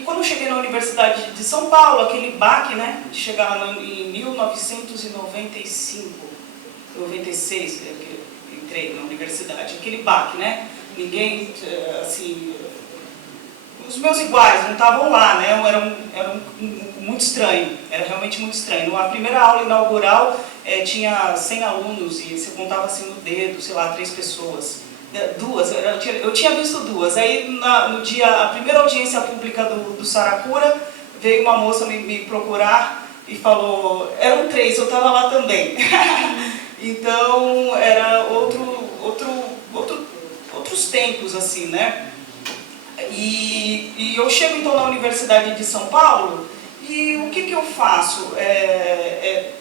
quando eu cheguei na Universidade de São Paulo, aquele baque, né, de chegar em 1995, 96, entrei na universidade, aquele baque, né? Ninguém, assim, os meus iguais não estavam lá, né? Era muito estranho, era realmente muito estranho. A primeira aula inaugural tinha 100 alunos e você contava assim no dedo, sei lá, 3 pessoas. 2, eu tinha visto 2. Aí, a primeira audiência pública do Saracura, veio uma moça me procurar e falou, eram 3, eu estava lá também. Então, era outros tempos, assim, né? E eu chego, então, na Universidade de São Paulo, e o que eu faço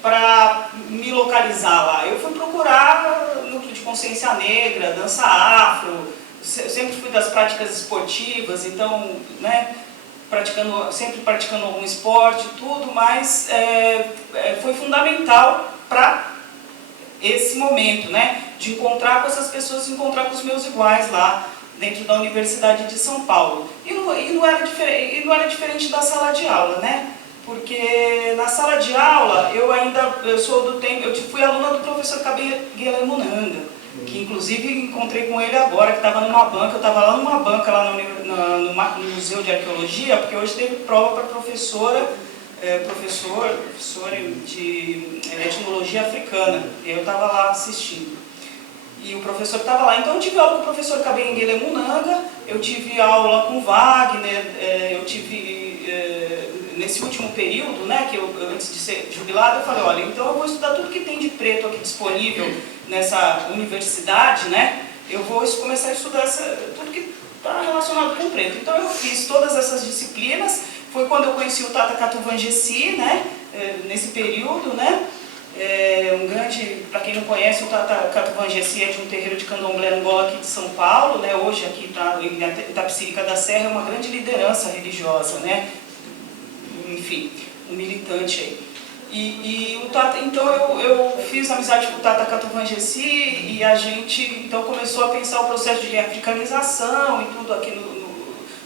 para me localizar lá? Eu fui procurar núcleo de consciência negra, dança afro, sempre fui das práticas esportivas, então, né, sempre praticando algum esporte, tudo, mas foi fundamental para esse momento, né, de encontrar com essas pessoas, encontrar com os meus iguais lá dentro da Universidade de São Paulo. E não era diferente da sala de aula, né? Porque na sala de aula eu sou do tempo, eu fui aluna do professor Kabengele Munanga, que inclusive encontrei com ele agora, que estava numa banca, eu estava lá numa banca lá no Museu de Arqueologia, porque hoje teve prova para professora de etnologia africana, e eu estava lá assistindo. E o professor estava lá, então eu tive aula com o professor Kabengele Munanga, eu tive aula com Wagner, eu tive, nesse último período, né, que antes de ser jubilada, eu falei, olha, então eu vou estudar tudo que tem de preto aqui disponível nessa universidade, né, eu vou começar a estudar tudo que está relacionado com o preto. Então eu fiz todas essas disciplinas, foi quando eu conheci o Tata Katuvanjesi, né, nesse período, né. Um grande, para quem não conhece, o Tata Katuvanjesi é de um terreiro de candomblé Angola aqui de São Paulo, né? Hoje aqui está em Itapecerica da Serra, é uma grande liderança religiosa, né? Enfim, um militante aí. E o Tata, então eu fiz amizade com o Tata Katuvanjesi e a gente então começou a pensar o processo de africanização e tudo aqui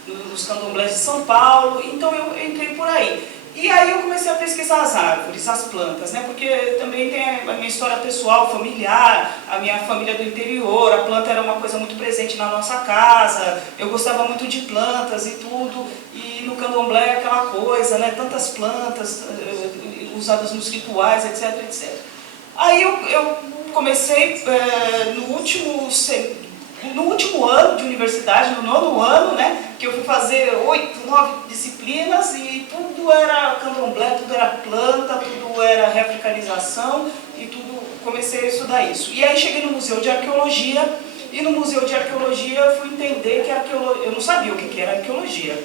nos candomblés de São Paulo, então eu entrei por aí. E aí eu comecei a pesquisar as árvores, as plantas, né? Porque também tem a minha história pessoal, familiar, a minha família do interior, a planta era uma coisa muito presente na nossa casa, eu gostava muito de plantas e tudo, e no candomblé é aquela coisa, né? Tantas plantas usadas nos rituais, etc, etc. Aí eu comecei no último ano de universidade, no 9º ano, né, que eu fui fazer 8, 9 disciplinas e tudo era candomblé, tudo era planta, tudo era reafricanização e tudo, comecei a estudar isso. E aí cheguei no Museu de Arqueologia e no Museu de Arqueologia eu fui entender que eu não sabia o que era arqueologia.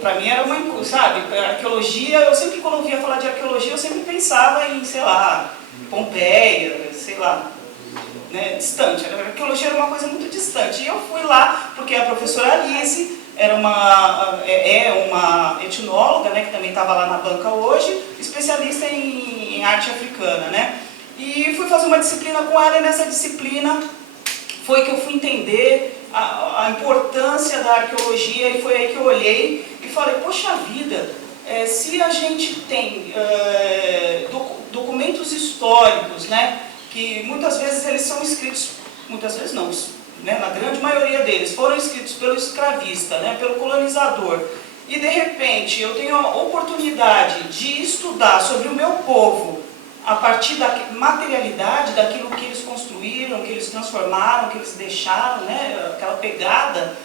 Para mim era uma, sabe, arqueologia, eu sempre quando ouvia falar de arqueologia eu sempre pensava em, sei lá, Pompeia, sei lá, né, distante. A arqueologia era uma coisa muito distante. E eu fui lá porque a professora Alice é uma etnóloga, né, que também estava lá na banca hoje, especialista em arte africana, né? E fui fazer uma disciplina com ela e nessa disciplina foi que eu fui entender a importância da arqueologia e foi aí que eu olhei e falei, poxa vida, se a gente tem documentos históricos, né, que muitas vezes eles são escritos, muitas vezes não, né, na grande maioria deles, foram escritos pelo escravista, né, pelo colonizador, e de repente eu tenho a oportunidade de estudar sobre o meu povo a partir da materialidade, daquilo que eles construíram, que eles transformaram, que eles deixaram, né, aquela pegada,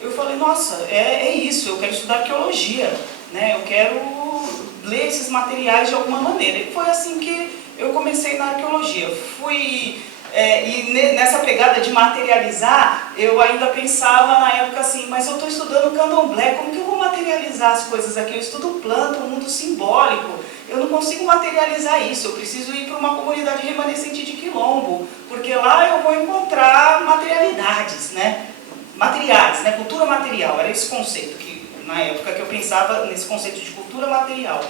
eu falei, nossa, é isso, eu quero estudar arqueologia, né, eu quero ler esses materiais de alguma maneira. E foi assim que eu comecei na arqueologia. E nessa pegada de materializar, eu ainda pensava na época assim, mas eu estou estudando candomblé, como que eu vou materializar as coisas aqui? Eu estudo planta, um mundo simbólico, eu não consigo materializar isso, eu preciso ir para uma comunidade remanescente de quilombo, porque lá eu vou encontrar materialidades, né? Materiais, né? Cultura material, era esse conceito, que na época que eu pensava nesse conceito de cultura material.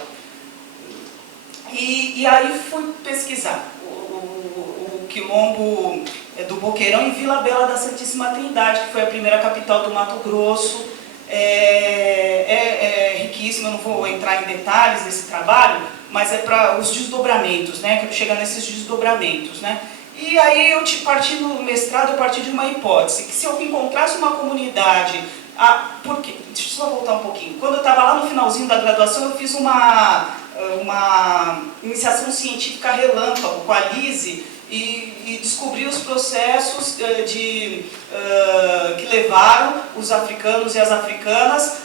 E aí fui pesquisar o quilombo do Boqueirão em Vila Bela da Santíssima Trindade, que foi a primeira capital do Mato Grosso. É riquíssimo, eu não vou entrar em detalhes desse trabalho, mas é para os desdobramentos, né? Quero chegar nesses desdobramentos, né? E aí eu parti no mestrado, eu parti de uma hipótese, que se eu encontrasse uma comunidade... porque, deixa eu só voltar um pouquinho. Quando eu estava lá no finalzinho da graduação, eu fiz uma iniciação científica relâmpago com a Lise e descobri os processos que levaram os africanos e as africanas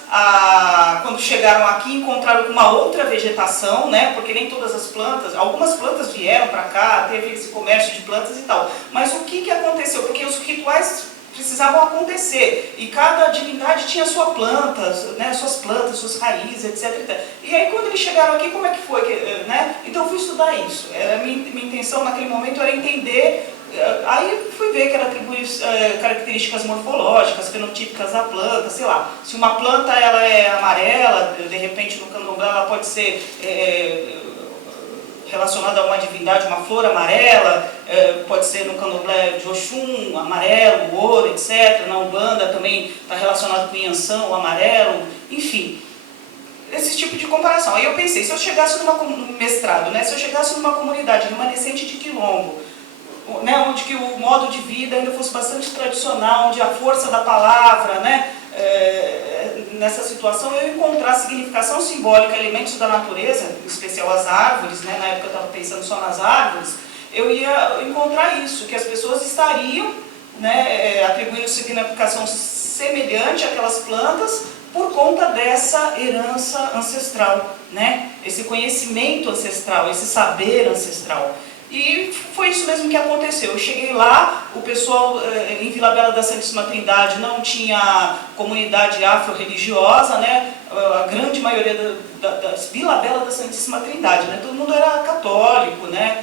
quando chegaram aqui, encontraram com uma outra vegetação, né, porque nem todas as plantas, algumas plantas vieram para cá, teve esse comércio de plantas e tal, mas o que aconteceu? Porque os rituais precisavam acontecer, e cada divindade tinha sua planta, né, suas plantas, suas raízes, etc. E aí quando eles chegaram aqui, como é que foi? Né? Então eu fui estudar isso, minha intenção naquele momento era entender, aí fui ver que era atribuir características morfológicas, fenotípicas da planta, sei lá, se uma planta ela é amarela, de repente no candomblé ela pode ser... relacionada a uma divindade, uma flor amarela, pode ser no candomblé de Oxum, amarelo, ouro, etc. Na Umbanda também está relacionado com Iansã, o amarelo, enfim. Esse tipo de comparação. Aí eu pensei, se eu chegasse no mestrado, né, se eu chegasse numa comunidade remanescente de quilombo, né, onde que o modo de vida ainda fosse bastante tradicional, onde a força da palavra, né, nessa situação eu encontrar significação simbólica, elementos da natureza, em especial as árvores, né, na época eu estava pensando só nas árvores, eu ia encontrar isso, que as pessoas estariam, né, atribuindo significação semelhante àquelas plantas por conta dessa herança ancestral, né, esse conhecimento ancestral, esse saber ancestral. E foi isso mesmo que aconteceu. Eu cheguei lá, o pessoal em Vila Bela da Santíssima Trindade não tinha comunidade afro-religiosa, né? A grande maioria das Vila Bela da Santíssima Trindade, né? Todo mundo era católico, né?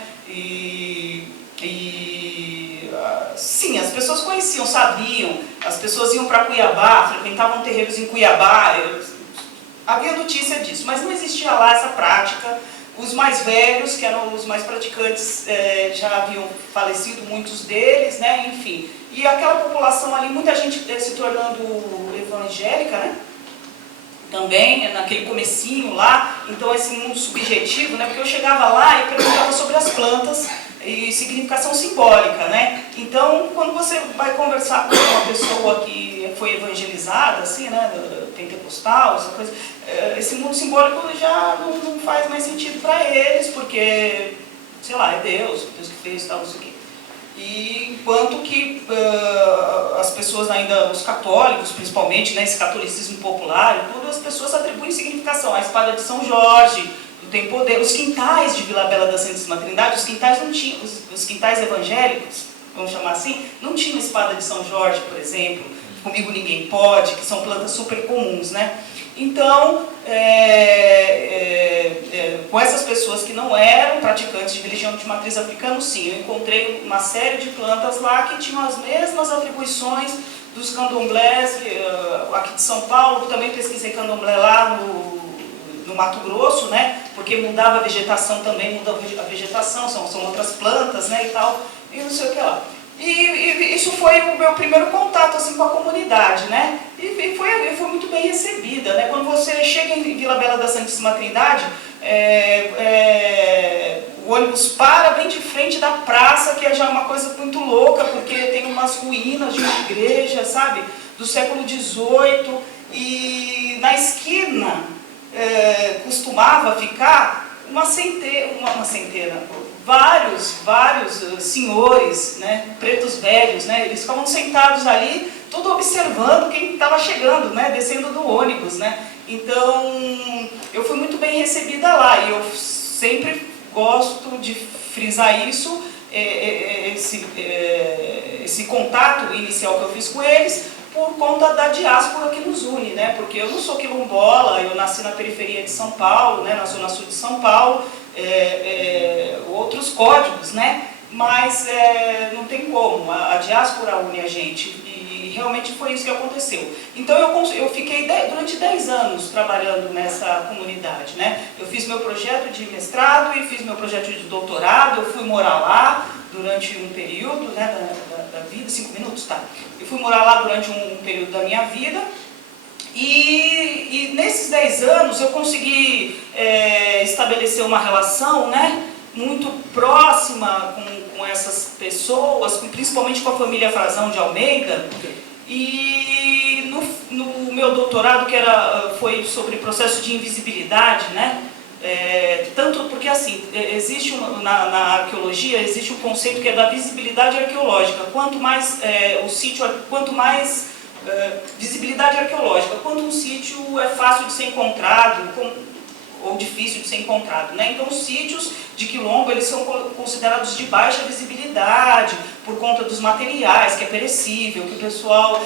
Sim, as pessoas conheciam, sabiam, as pessoas iam para Cuiabá, frequentavam terreiros em Cuiabá, havia notícia disso, mas não existia lá essa prática. Os mais velhos, que eram os mais praticantes, já haviam falecido, muitos deles, né, enfim. E aquela população ali, muita gente se tornando evangélica, né? também, naquele comecinho lá, então esse mundo subjetivo, né, porque eu chegava lá e perguntava sobre as plantas e significação simbólica, né, então quando você vai conversar com uma pessoa que foi evangelizada, assim, né, pentecostal, essa coisa, esse mundo simbólico já não faz mais sentido para eles, porque, sei lá, é Deus que fez tal, não sei o quê. E enquanto que as pessoas ainda, os católicos principalmente, né, esse catolicismo popular e tudo, as pessoas atribuem significação. A espada de São Jorge tem poder. Os quintais de Vila Bela da Santíssima Trindade, os quintais não tinham, os quintais evangélicos, vamos chamar assim, não tinham espada de São Jorge, por exemplo, Comigo Ninguém Pode, que são plantas super comuns, né? Então, com essas pessoas que não eram praticantes de religião de matriz africana, sim, eu encontrei uma série de plantas lá que tinham as mesmas atribuições dos candomblés aqui de São Paulo. Também pesquisei candomblé lá no Mato Grosso, né? Porque mudava a vegetação também, muda a vegetação, são outras plantas, né, e tal, e não sei o que lá. E isso foi o meu primeiro contato assim, com a comunidade, né? E foi muito bem recebida, né? Quando você chega em Vila Bela da Santíssima Trindade, o ônibus para bem de frente da praça, que é já uma coisa muito louca, porque tem umas ruínas de uma igreja, sabe? Do século XVIII, e na esquina costumava ficar uma centena, vários senhores, né, pretos velhos, né, eles ficavam sentados ali, tudo observando quem estava chegando, né, descendo do ônibus, né. Então, eu fui muito bem recebida lá, e eu sempre gosto de frisar isso, esse contato inicial que eu fiz com eles, por conta da diáspora que nos une, né? Porque eu não sou quilombola, eu nasci na periferia de São Paulo, né? Na zona sul de São Paulo, outros códigos, né? Mas não tem como, a diáspora une a gente, e realmente foi isso que aconteceu. Então eu fiquei durante 10 anos trabalhando nessa comunidade, né? Eu fiz meu projeto de mestrado e fiz meu projeto de doutorado, eu fui morar lá durante um período, né, da vida, 5 minutos, tá? Eu fui morar lá durante um período da minha vida, e nesses 10 anos eu consegui estabelecer uma relação, né, muito próxima com essas pessoas, principalmente com a família Frazão de Almeida, e no meu doutorado, que foi sobre processo de invisibilidade, né, tanto porque assim, existe na arqueologia, existe um conceito que é da visibilidade arqueológica. Quanto mais o sítio, quanto mais visibilidade arqueológica, quanto um sítio é fácil de ser encontrado, ou difícil de ser encontrado, né? Então os sítios de quilombo, eles são considerados de baixa visibilidade, por conta dos materiais, que é perecível, que o pessoal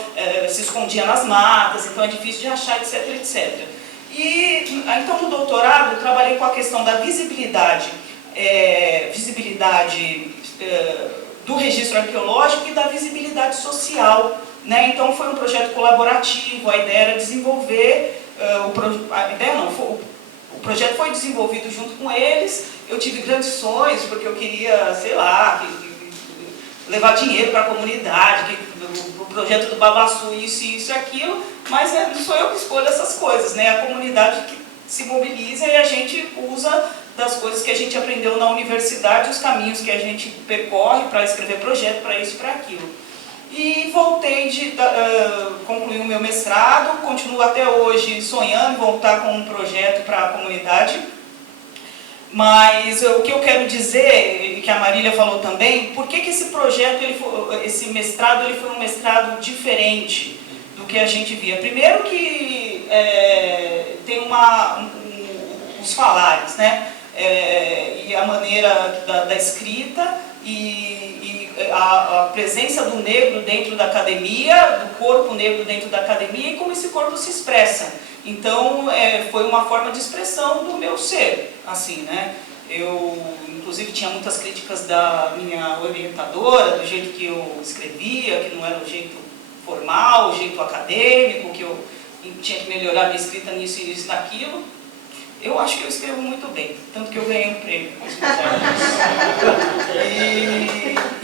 se escondia nas matas, então é difícil de achar, etc, etc. E então no doutorado eu trabalhei com a questão da visibilidade, do registro arqueológico e da visibilidade social, né? Então foi um projeto colaborativo, a ideia era desenvolver, o projeto foi desenvolvido junto com eles. Eu tive grandes sonhos, porque eu queria, sei lá, levar dinheiro para a comunidade, o projeto do Babaçu, isso e aquilo, mas não sou eu que escolho essas coisas, né? A comunidade que se mobiliza e a gente usa das coisas que a gente aprendeu na universidade, os caminhos que a gente percorre para escrever projeto, para isso e para aquilo. E voltei concluir o meu mestrado, continuo até hoje sonhando em voltar com um projeto para a comunidade. Mas o que eu quero dizer, que a Marília falou também, por que esse projeto, esse mestrado, ele foi um mestrado diferente do que a gente via? Primeiro que tem os falares, né? E a maneira da escrita e a presença do negro dentro da academia, do corpo negro dentro da academia, e como esse corpo se expressa. Então, foi uma forma de expressão do meu ser, assim, né? Eu, inclusive, tinha muitas críticas da minha orientadora, do jeito que eu escrevia, que não era o jeito formal, o jeito acadêmico, que eu tinha que melhorar minha escrita nisso e nisso, naquilo. Eu acho que eu escrevo muito bem, tanto que eu ganhei um prêmio com os meus alunos.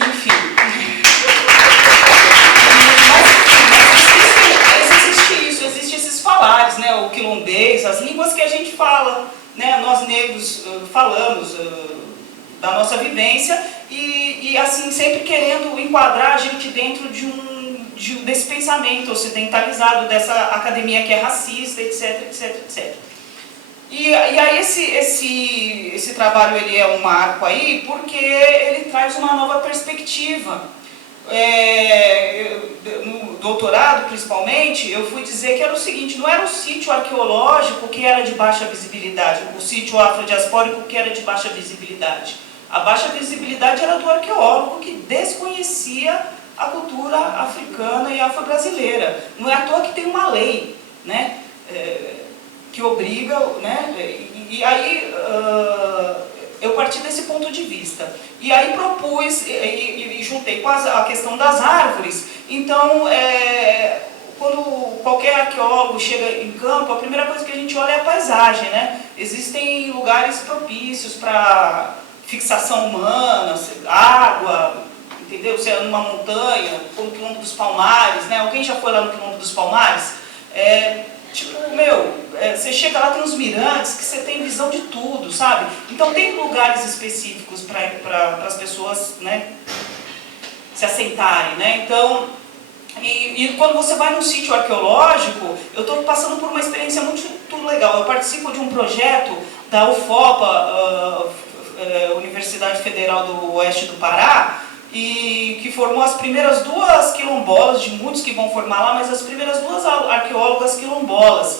Enfim. Mas existe esses falares, né? O que afro-quilombês, as línguas que a gente fala, né? Nós negros falamos da nossa vivência e assim, sempre querendo enquadrar a gente dentro desse pensamento ocidentalizado, dessa academia que é racista, etc, etc, etc. E aí esse trabalho ele é um marco aí porque ele traz uma nova perspectiva. No doutorado, principalmente, eu fui dizer que era o seguinte, não era o sítio arqueológico que era de baixa visibilidade, o sítio afrodiaspórico que era de baixa visibilidade. A baixa visibilidade era do arqueólogo que desconhecia a cultura africana e afro-brasileira. Não é à toa que tem uma lei, né, que obriga, né, e aí eu parti desse ponto de vista. E aí propus e juntei com a questão das árvores. Então, quando qualquer arqueólogo chega em campo, a primeira coisa que a gente olha é a paisagem, né? Existem lugares propícios para fixação humana, água, entendeu? Você é numa montanha, como o Quilombo dos Palmares, né? Alguém já foi lá no Quilombo dos Palmares? Você chega lá, tem uns mirantes que você tem visão de tudo, sabe? Então tem lugares específicos para as pessoas, né, se assentarem, né? Então, e quando você vai num sítio arqueológico, eu estou passando por uma experiência muito legal. Eu participo de um projeto da UFOPA, Universidade Federal do Oeste do Pará, e que formou as primeiras 2 quilombolas, de muitos que vão formar lá, mas as primeiras 2 arqueólogas quilombolas.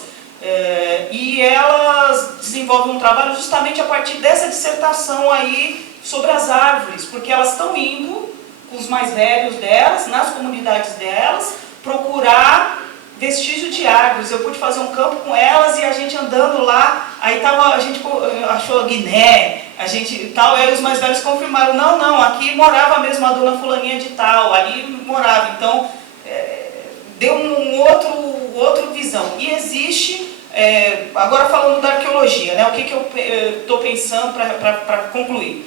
E elas desenvolvem um trabalho justamente a partir dessa dissertação aí sobre as árvores, porque elas estão indo com os mais velhos delas, nas comunidades delas, procurar vestígio de árvores. Eu pude fazer um campo com elas e a gente andando lá, aí a gente achou Guiné, aí os mais velhos confirmaram, não, aqui morava mesmo a dona fulaninha de tal, ali morava. Então, deu um outro visão. E existe, agora falando da arqueologia, né, o que eu estou pensando para concluir.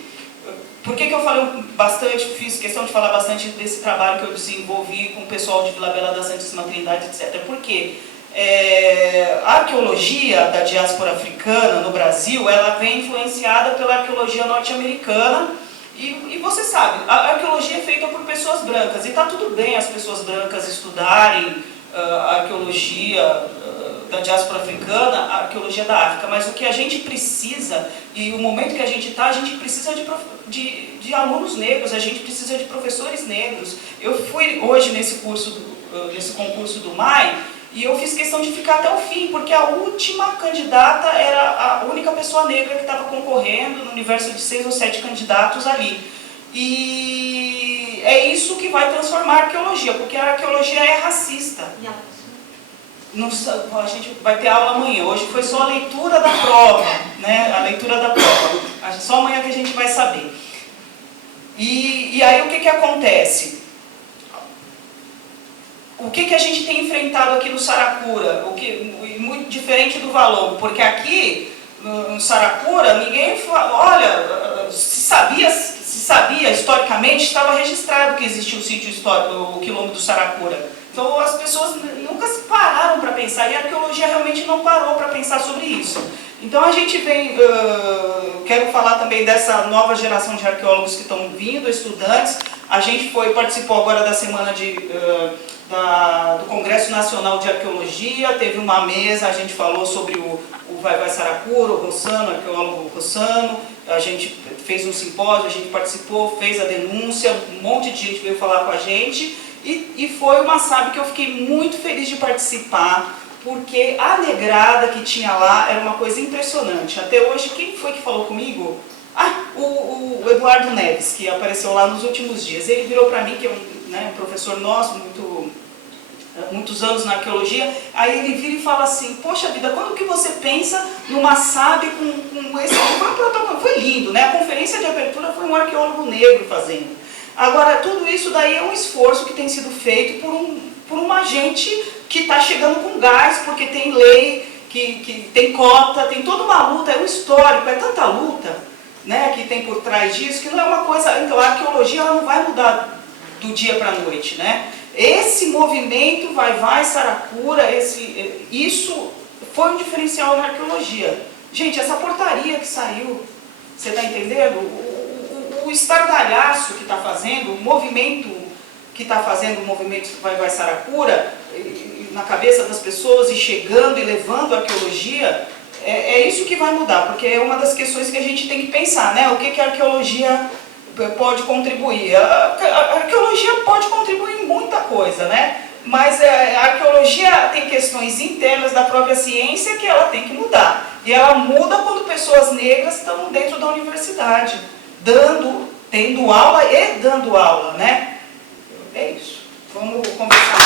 Por que eu falei bastante, fiz questão de falar bastante desse trabalho que eu desenvolvi com o pessoal de Vila Bela da Santíssima Trindade, etc. Porque a arqueologia da diáspora africana no Brasil, ela vem influenciada pela arqueologia norte-americana. E você sabe, a arqueologia é feita por pessoas brancas, e está tudo bem as pessoas brancas estudarem a arqueologia da diáspora africana, a arqueologia da África, mas o que a gente precisa, e o momento que a gente está, a gente precisa de alunos negros, a gente precisa de professores negros. Eu fui hoje nesse concurso do MAI, e eu fiz questão de ficar até o fim, porque a última candidata era a única pessoa negra que estava concorrendo no universo de 6 ou 7 candidatos ali. E é isso que vai transformar a arqueologia, porque a arqueologia é racista. A gente vai ter aula amanhã. Hoje foi só a leitura da prova, né? A leitura da prova. Só amanhã que a gente vai saber. E aí o que acontece? O que a gente tem enfrentado aqui no Saracura? Muito diferente do Valongo, porque aqui no Saracura ninguém olha, se sabia historicamente, estava registrado que existia o sítio histórico, o Quilombo do Saracura. Então as pessoas nunca se pararam para pensar, e a arqueologia realmente não parou para pensar sobre isso. Então a gente vem, quero falar também dessa nova geração de arqueólogos que estão vindo, estudantes. A gente participou agora da semana do Congresso Nacional de Arqueologia, teve uma mesa, a gente falou sobre o Vai Saracura, o Rossano, o arqueólogo Rossano, a gente fez um simpósio, a gente participou, fez a denúncia, um monte de gente veio falar com a gente, e foi uma SAB que eu fiquei muito feliz de participar, porque a negrada que tinha lá era uma coisa impressionante. Até hoje, quem foi que falou comigo? O Eduardo Neves, que apareceu lá nos últimos dias. Ele virou para mim, que é um professor nosso, muitos anos na arqueologia, aí ele vira e fala assim, poxa vida, quando que você pensa numa SAB com esse... Foi lindo, né? A conferência de abertura foi um arqueólogo negro fazendo. Agora, tudo isso daí é um esforço que tem sido feito por uma gente que está chegando com gás, porque tem lei, que tem cota, tem toda uma luta, é um histórico, é tanta luta, né, que tem por trás disso, que não é uma coisa... Então, a arqueologia ela não vai mudar do dia para a noite, né? Esse movimento Vai Saracura, isso foi um diferencial na arqueologia. Gente, essa portaria que saiu, você está entendendo? O estardalhaço que está fazendo, o movimento que está fazendo, o movimento Vai Saracura, na cabeça das pessoas e chegando e levando a arqueologia, é isso que vai mudar, porque é uma das questões que a gente tem que pensar, né? O que a arqueologia pode contribuir? A arqueologia pode contribuir em muita coisa, né? Mas a arqueologia tem questões internas da própria ciência que ela tem que mudar. E ela muda quando pessoas negras estão dentro da universidade, tendo aula e dando aula, né? É isso. Vamos conversar.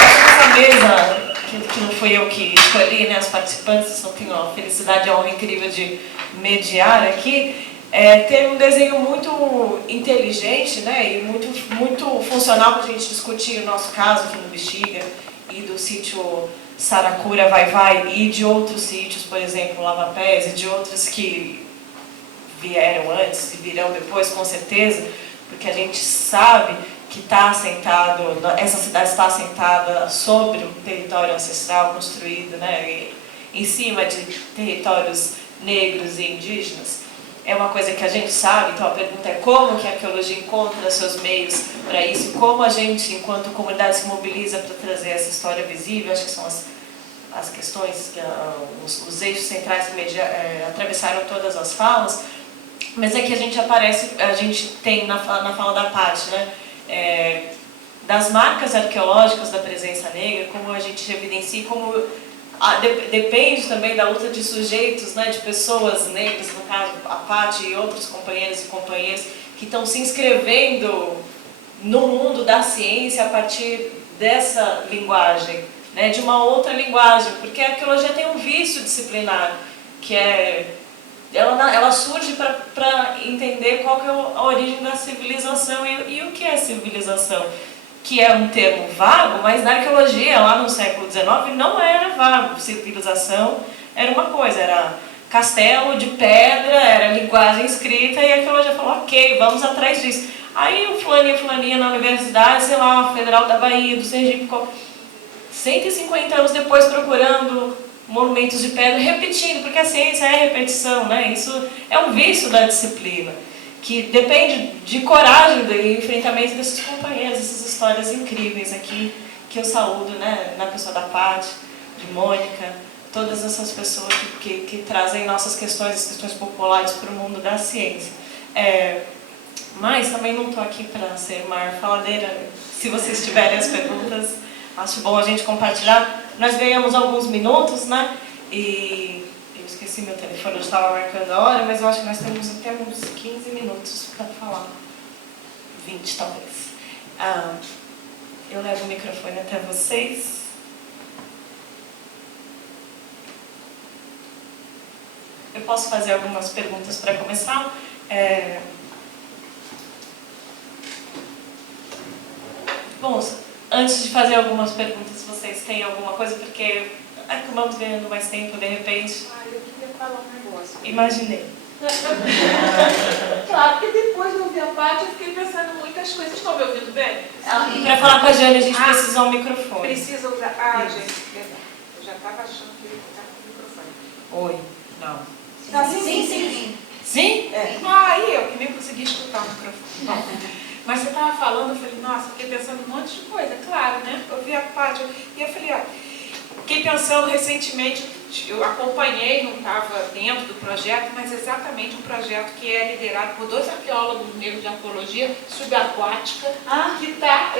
Acho que essa mesa, que não fui eu que escolhi, né, as participantes, eu tenho a felicidade e a honra incrível de mediar aqui, ter um desenho muito inteligente, né, e muito funcional para a gente discutir o nosso caso aqui no Bexiga e do sítio Saracura Vai e de outros sítios, por exemplo, Lavapés, e de outros que vieram antes e virão depois, com certeza, porque a gente sabe que está assentado, essa cidade está assentada sobre um território ancestral construído, né, em cima de territórios negros e indígenas. É uma coisa que a gente sabe, então a pergunta é como que a arqueologia encontra seus meios para isso, como a gente, enquanto comunidade, se mobiliza para trazer essa história visível. Acho que são as questões, os eixos centrais que atravessaram todas as falas, mas é que a gente tem na fala da Paty, né, das marcas arqueológicas da presença negra, como a gente evidencia, como depende também da luta de sujeitos, né, de pessoas negras, no caso a Paty e outros companheiros e companheiras, que estão se inscrevendo no mundo da ciência a partir dessa linguagem, né, de uma outra linguagem, porque a arqueologia tem um vício disciplinar, que ela surge para entender qual que é a origem da civilização e o que é civilização, que é um termo vago, mas na arqueologia, lá no século XIX, não era vago. Civilização era uma coisa, era castelo de pedra, era linguagem escrita, e a arqueologia falou, ok, vamos atrás disso. Aí o fulaninha na universidade, sei lá, Federal da Bahia, do Sergipe, 150 anos depois procurando monumentos de pedra, repetindo, porque a ciência é repetição, né? Isso é um vício da disciplina, que depende de coragem e enfrentamento desses companheiros, essas histórias incríveis aqui, que eu saúdo, né, na pessoa da Paty, de Mônica, todas essas pessoas que trazem nossas questões, as questões populares para o mundo da ciência. Mas também não estou aqui para ser uma faladeira. Se vocês tiverem as perguntas, acho bom a gente compartilhar. Nós ganhamos alguns minutos, né, e eu esqueci meu telefone, eu estava marcando a hora, mas eu acho que nós temos até uns 15 minutos para falar. 20 talvez. Eu levo o microfone até vocês. Eu posso fazer algumas perguntas para começar? Bom, antes de fazer algumas perguntas, vocês têm alguma coisa? Porque acabamos ganhando mais tempo, de repente. Eu queria falar um negócio. Imaginei. Claro, porque depois de ouvir a Paty, eu fiquei pensando em muitas coisas. Estão me ouvindo bem? Para falar com a Jane, a gente precisa usar o microfone. Precisa usar. Gente, perdão. Eu já estava achando que ele estava com o microfone. Oi. Não. Tá, sim. Sim? Aí eu que nem consegui escutar o microfone. Mas você estava falando, eu falei, nossa, fiquei pensando um monte de coisa, claro, né? Eu vi a Paty, e eu falei, fiquei pensando recentemente, eu acompanhei, não estava dentro do projeto, mas exatamente um projeto que é liderado por 2 arqueólogos negros de arqueologia subaquática, que está,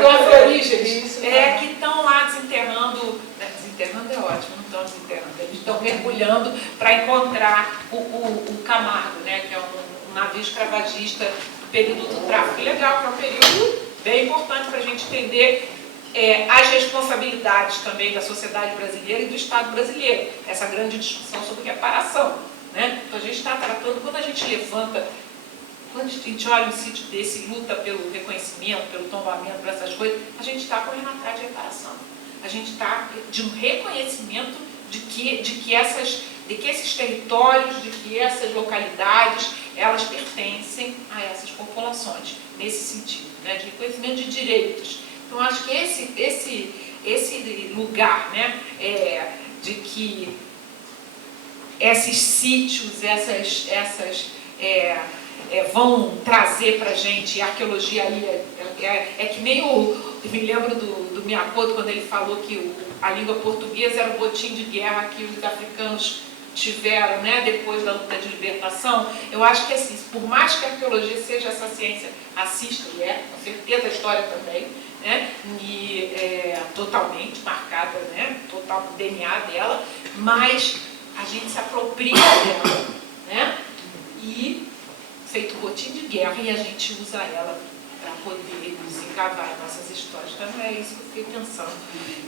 do Afrorígenes, que estão lá desenterrando, desenterrando é ótimo, não estão desenterrando, eles estão mergulhando para encontrar o Camargo, né, que é um navio escravagista do período do tráfico ilegal, que é um período bem importante para a gente entender as responsabilidades também da sociedade brasileira e do Estado brasileiro, essa grande discussão sobre reparação, né? Então a gente está tratando, quando a gente levanta, quando a gente olha um sítio desse, luta pelo reconhecimento, pelo tombamento, por essas coisas, a gente está correndo atrás de reparação. A gente está de um reconhecimento de que esses territórios, de que essas localidades, elas pertencem a essas populações, nesse sentido, né? De reconhecimento de direitos. Então, acho que esse lugar, né, de que esses sítios, vão trazer para a gente, a arqueologia aí é que nem eu me lembro do Miyakoto, quando ele falou que a língua portuguesa era o botim de guerra que os africanos tiveram, né, depois da luta de libertação. Eu acho que assim, por mais que a arqueologia seja essa ciência racista, e com certeza a história também, né, e totalmente marcada, né, total DNA dela, mas a gente se apropria dela, né, e feito botim de guerra, e a gente usa ela para poder desencavar nossas histórias. Então é isso que eu fiquei pensando.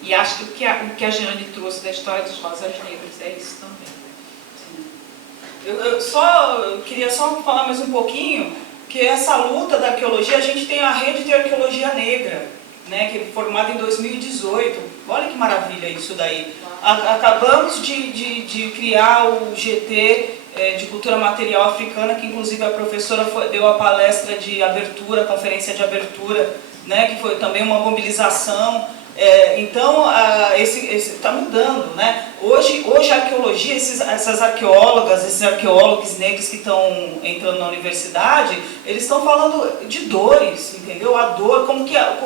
E acho que o que a Jeane trouxe da história dos Rosas Negras é isso também. Eu queria só falar mais um pouquinho que essa luta da arqueologia, a gente tem a rede de arqueologia negra, né, que é formada em 2018. Olha que maravilha isso daí. Acabamos de criar o GT de Cultura Material Africana, que inclusive a professora deu a palestra de abertura, a conferência de abertura, né, que foi também uma mobilização. Então, está mudando, né? Hoje a arqueologia, essas arqueólogas, esses arqueólogos negros que estão entrando na universidade, eles estão falando de dores, entendeu? A dor, como que a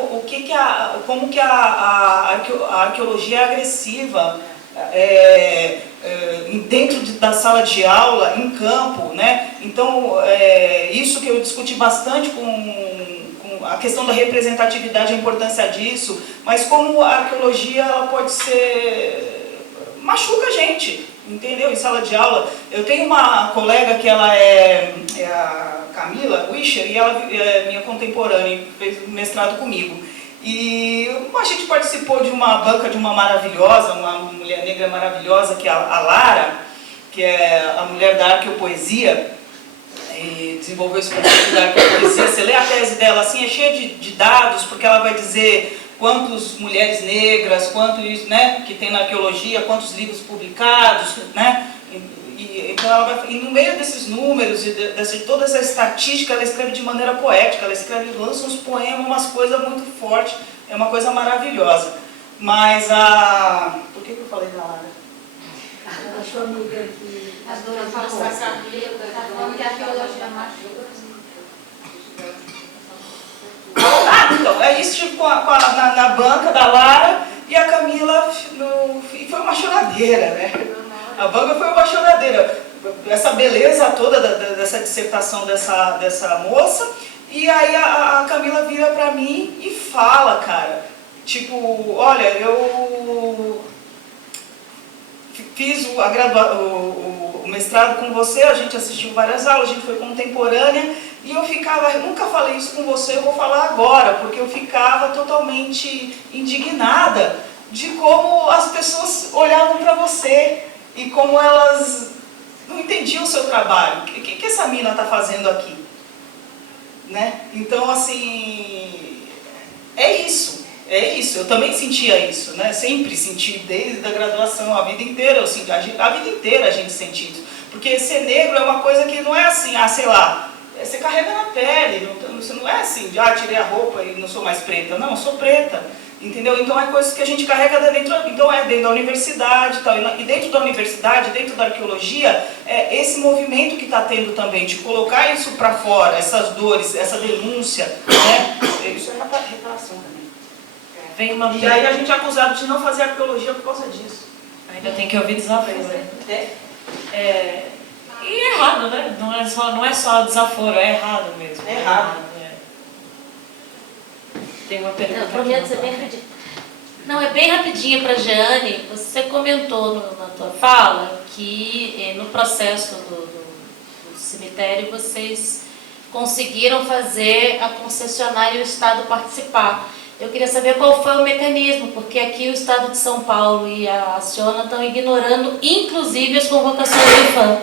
arqueologia é agressiva dentro da sala de aula, em campo, né? Então, isso que eu discuti bastante com a questão da representatividade, a importância disso, mas como a arqueologia ela pode machuca a gente, entendeu? Em sala de aula. Eu tenho uma colega que ela é a Camila Wischer, e ela é minha contemporânea, fez mestrado comigo. E a gente participou de uma banca de uma maravilhosa, uma mulher negra maravilhosa, que é a Lara, que é a mulher da arqueopoesia, e desenvolveu esse conceito da arqueopoesia. Você lê a tese dela assim, é cheia de dados, porque ela vai dizer quantas mulheres negras, quantos, né, que tem na arqueologia, quantos livros publicados, né? Então ela vai, e no meio desses números e de toda essa estatística, ela escreve de maneira poética, lança uns poemas, umas coisas muito fortes, é uma coisa maravilhosa. Mas por que eu falei da Lara? A sua amiga que... A dona falou que a arqueologia machuca. Então, é isso, tipo, na banca da Lara, e a Camila, e foi uma choradeira, né? A banca foi uma choradeira. Essa beleza toda dessa dissertação dessa moça, e aí a Camila vira pra mim e fala, cara, tipo, olha, eu fiz o mestrado com você, a gente assistiu várias aulas, a gente foi contemporânea, e eu nunca falei isso com você, eu vou falar agora, porque eu ficava totalmente indignada de como as pessoas olhavam para você e como elas não entendiam o seu trabalho. O que essa mina está fazendo aqui? Né? Então, assim, é isso. Eu também sentia isso, né? Sempre senti, desde a graduação, a vida inteira, a vida inteira a gente sente isso. Porque ser negro é uma coisa que não é assim, sei lá, você carrega na pele, você não é assim, tirei a roupa e não sou mais preta. Não, eu sou preta, entendeu? Então é coisa que a gente carrega dentro, então dentro da universidade e tal. E dentro da universidade, dentro da arqueologia, esse movimento que está tendo também, de colocar isso para fora, essas dores, essa denúncia, né? Isso é reparação também. E aí a gente é acusado de não fazer arqueologia por causa disso. Ainda tem que ouvir desaforo, né? E é errado, né? Não é só desaforo, é errado mesmo. É errado. Tem uma pergunta. Não, prometo ser bem rapidinho. Não, é bem rapidinho para a Jeane. Você comentou na tua fala que no processo do cemitério vocês conseguiram fazer a concessionária e o Estado participar. Eu queria saber qual foi o mecanismo, porque aqui o Estado de São Paulo e a Aciona estão ignorando, inclusive, as convocações do IPHAN.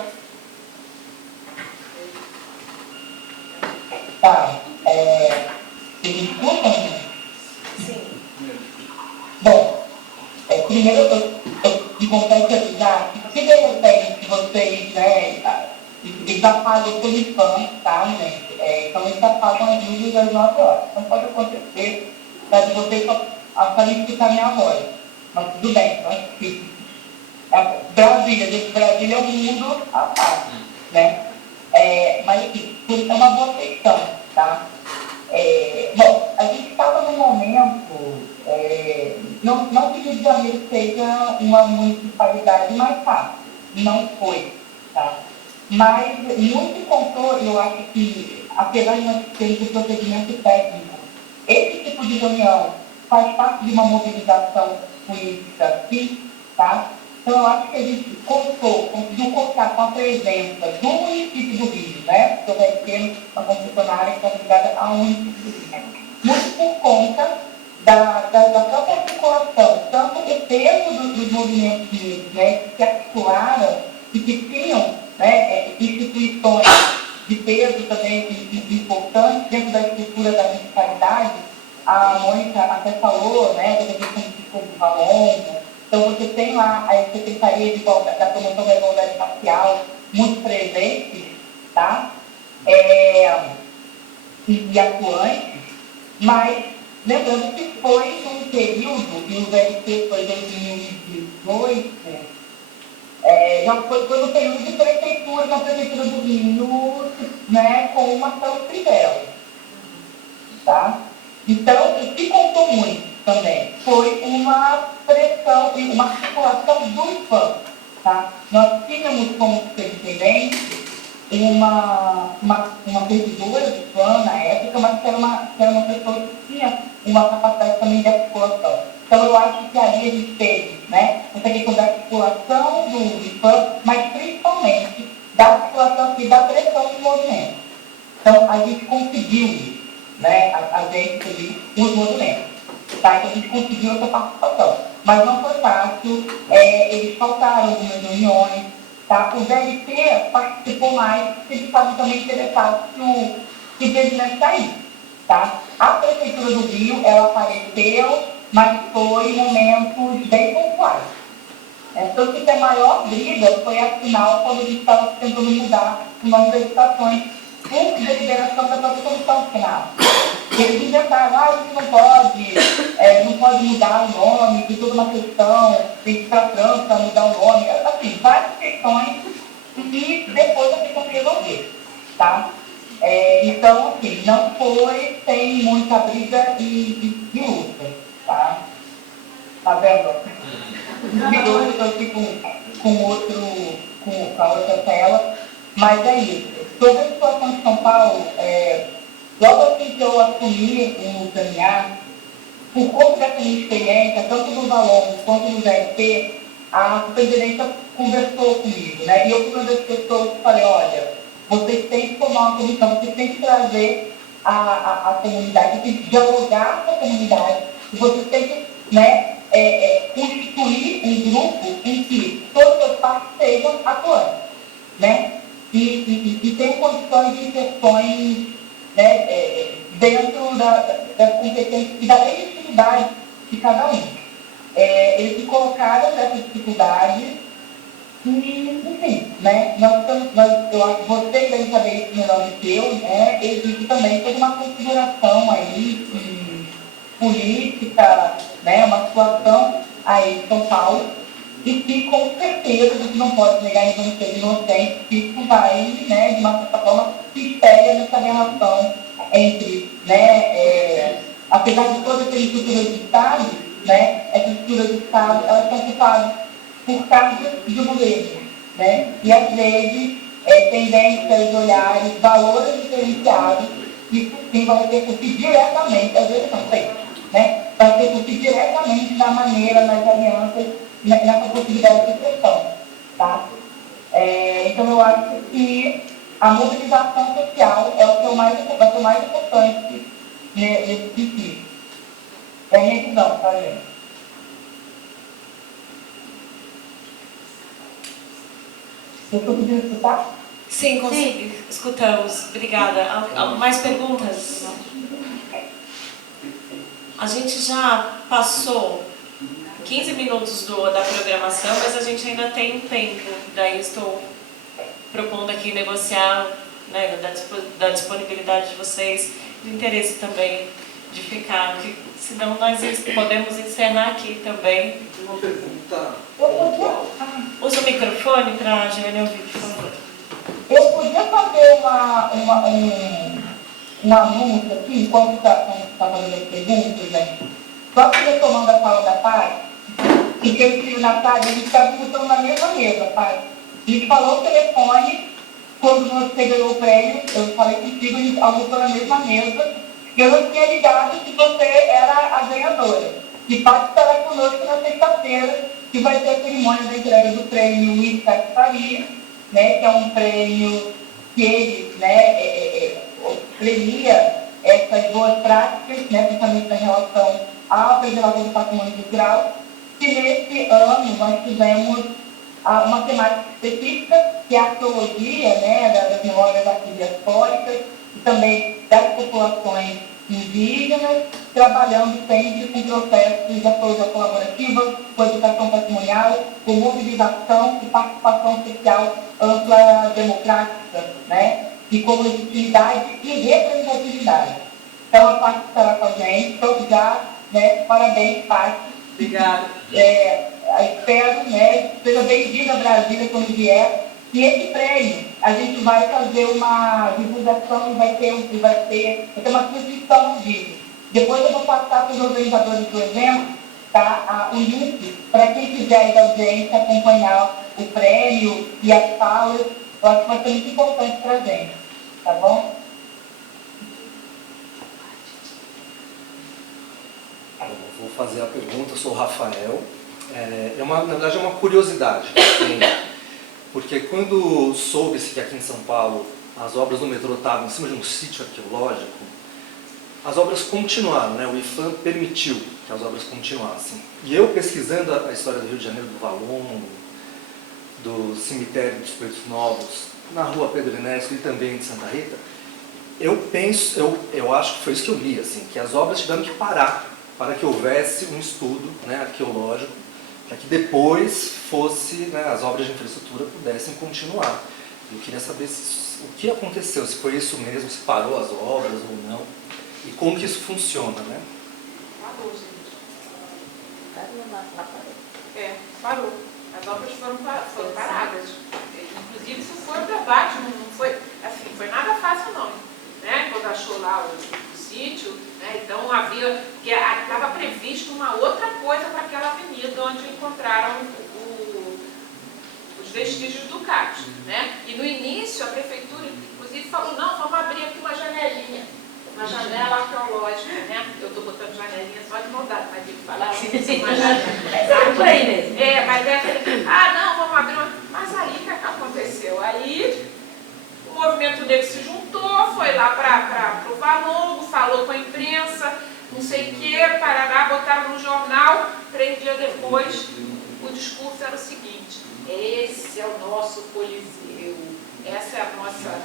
Tá. Me desculpa? Sim. Bom, primeiro eu confesso que se de repente vocês, né, eles apagam pelo IPHAN, tá, gente? Então eles apagam as luzes às 9 horas. Então pode acontecer tá? De vocês só escutar minha voz. Mas tudo bem, não é difícil. Brasília, gente, Brasília é um mundo à parte, né? Mas assim, é uma boa questão, tá? Bom, a gente estava num momento, não que o Rio de Janeiro seja uma municipalidade mais fácil, não foi, tá? Mas muito contou, eu acho que, apesar de nós termos o procedimento técnico, esse tipo de reunião faz parte de uma mobilização política, sim, tá? Então, eu acho que a gente conseguiu contar com a presença do município do Rio, né? Porque vai ter uma concessionária que está ligada ao município do Rio. Muito por conta da própria articulação, tanto o peso dos movimentos negros, né? Que se articularam e que tinham, né, instituições de peso também importantes dentro da estrutura da municipalidade. A Mônica até falou, né, da questão de Valonga. Então, você tem lá a Secretaria da Promoção da Igualdade Racial muito presente, tá? E atuante, mas lembrando que foi um período, e o VLT foi 2018, já foi no período de prefeitura, na Prefeitura do Rio, né, com o Marcelo Crivella, tá? Então, o que contou muito também foi uma pressão e uma articulação do IPAM, tá? Nós tínhamos como superintendente uma servidora do IPAM na época, mas que era uma pessoa que tinha uma capacidade também de articulação. Então, eu acho que ali a gente teve, né, essa questão da articulação do IPAM, mas principalmente da articulação e da pressão do movimento. Então, a gente conseguiu, né, a gente ali, os movimentos, tá? Então, a gente conseguiu essa participação. Mas não foi fácil, eles faltaram algumas reuniões, tá? O VLT participou mais, porque eles estavam também interessados que o presidente saísse, tá? A Prefeitura do Rio, ela apareceu, mas foi em momentos bem pontuais. Tanto que a maior briga foi, afinal, quando a gente estava tentando mudar o nome das estações por deliberação da própria comissão final. Eles inventaram, a gente não pode mudar o nome, tem toda uma questão, tem que ir para a França mudar o nome, assim, várias questões e depois a questão de resolver, tá? Então, assim, não foi sem muita briga e luta, tá? Tá vendo? De hoje eu estou aqui com a outra tela, mas é isso. Sobre a situação de São Paulo, logo assim que eu assumi o caminhar, por conta dessa minha experiência, tanto no Valongo quanto no VLT, a superintendência conversou comigo, né? E eu fui uma das pessoas que falei, olha, vocês têm que formar uma comissão, vocês têm que trazer a comunidade, vocês têm que dialogar com a comunidade, e vocês têm que, né, constituir um grupo em que todas as partes sejam atuantes, né? E tem condições de inserções, né, dentro das competências e da legitimidade de cada um. Eles se colocaram nessa dificuldade e, enfim, né, eu acho que vocês devem saber isso melhor do que eu, né, existe também toda uma configuração aí política, né, uma situação aí em São Paulo, e que, com certeza, a gente não pode negar em vão ser inocente, que isso vai, né, de uma certa forma, se espelha nessa relação entre, né, apesar de toda essa estrutura de Estado, né, essa estrutura de Estado, elas são ocupadas por cargos de governo, né, e às vezes tendências, olhares, valores diferenciados, isso sim vai repercutir diretamente, às vezes não sei, né, vai repercutir diretamente na maneira, nas alianças, nessa possibilidade de expressão, tá? Então, eu acho que a mobilização social é o que vai ser o mais importante nesse sentido. É a minha visão, tá, gente? Vocês conseguiram escutar? Sim, consegui. Escutamos. Obrigada. Mais perguntas? A gente já passou 15 minutos da programação, mas a gente ainda tem um tempo. Daí estou propondo aqui negociar, né, da disponibilidade de vocês, do interesse também de ficar, que senão nós podemos encerrar aqui também. Uma pergunta. Usa o microfone para a Giane ouvir, por favor. Eu podia fazer um anúncio aqui, enquanto está fazendo as perguntas, né? Só que retomando a fala da Paz, e que eu estive na tarde, a gente estava discutindo na mesma mesa, Paz. A gente falou o telefone, quando você ganhou o prêmio, eu falei contigo, a gente almoçou na mesma mesa, e eu não tinha ligado que você era a ganhadora. E Paz estará conosco na sexta-feira, que vai ter a cerimônia da entrega do prêmio Isaac Faria, né, que é um prêmio que ele, né, premia essas boas práticas, né, principalmente em relação à preservação do patrimônio cultural. E nesse ano nós tivemos uma temática específica, que é a arqueologia, né, das memórias arqueológicas e também das populações indígenas, trabalhando sempre com processos de arqueologia colaborativa, com educação patrimonial, com mobilização e participação social ampla, democrática, né, e com legitimidade e representatividade. Então, a Paty estará com a gente, então já, né, parabéns, Paty. Obrigada. Espero, né, seja bem-vinda a Brasília quando vier. E esse prêmio, a gente vai fazer uma divulgação e vai ter uma transmissão no vídeo. Depois eu vou passar para os organizadores do evento, tá, o link para quem quiser ir da audiência acompanhar o prêmio e as falas. Eu acho que vai ser muito importante para a gente, tá bom? Eu vou fazer a pergunta, eu sou o Rafael. Na verdade é uma curiosidade que eu tenho. Porque quando soube-se que aqui em São Paulo as obras do metrô estavam em cima de um sítio arqueológico, as obras continuaram, né? O IPHAN permitiu que as obras continuassem. E eu, pesquisando a história do Rio de Janeiro, do Valongo, do cemitério dos Pretos Novos, na rua Pedro Ernesto e também de Santa Rita, eu acho que foi isso que eu li, assim, que as obras tiveram que parar para que houvesse um estudo, né, arqueológico, para que depois as obras de infraestrutura pudessem continuar. Eu queria saber o que aconteceu, se foi isso mesmo, se parou as obras ou não, e como que isso funciona, né? Parou, gente. Parou. As obras foram paradas. Inclusive, isso foi um debate, não foi, assim, foi nada fácil não, né? Quando achou lá o sítio, né? Então porque estava previsto uma outra coisa para aquela avenida onde encontraram os vestígios do CAT, né? E no início a prefeitura, inclusive, falou, não, vamos abrir aqui uma janelinha, uma janela arqueológica, né? Eu estou botando janelinha só de maldade, mas tem que falar uma janela. Por aí mesmo. Mas não, vamos abrir uma... Mas aí o que aconteceu? Aí o movimento negro se juntou, foi lá para o Valongo, falou com a imprensa, não sei o que, parará, botaram no jornal, 3 dias depois, o discurso era o seguinte: esse é o nosso Coliseu, essa é a nossa...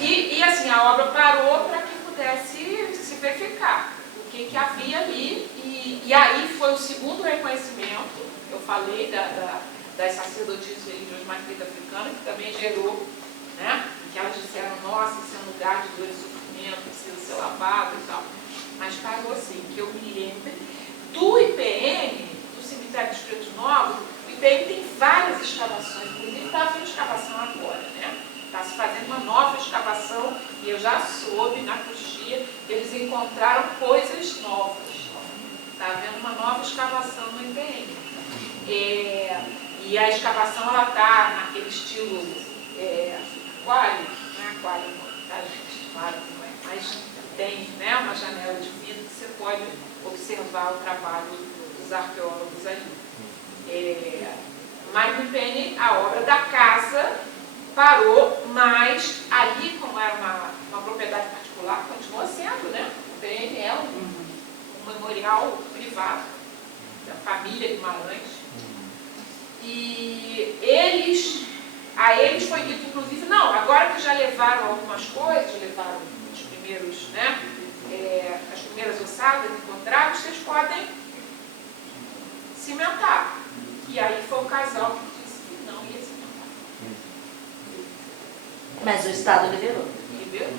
E assim, a obra parou para que pudesse se verificar o que havia ali, e aí foi o segundo reconhecimento, eu falei das sacerdotisas religiosas de matriz africana, que também gerou, né, que elas disseram, nossa, esse é um lugar de dor e sofrimento, precisa ser lavado e tal. Mas parou assim, que eu me lembro do IPN, do Cemitério dos Pretos Novos. O IPN tem várias escavações, inclusive está havendo escavação agora, né? Está se fazendo uma nova escavação, e eu já soube na coxia que eles encontraram coisas novas. Está havendo uma nova escavação no IPN. E a escavação está naquele estilo aquário, não é aquário, tá, gente? Claro que não é, mas tem, né, uma janela de vidro que você pode observar o trabalho dos arqueólogos ali. Mas no IPN, a obra da casa parou, mas ali, como era uma propriedade particular, continua sendo, né? O IPN é um memorial privado da família Guimarães. E a eles foi dito, inclusive, não, agora que já levaram algumas coisas, levaram os primeiros, né, as primeiras ossadas encontradas, vocês podem cimentar. E aí foi o casal que disse que não ia cimentar. Mas o Estado liberou. Liberou.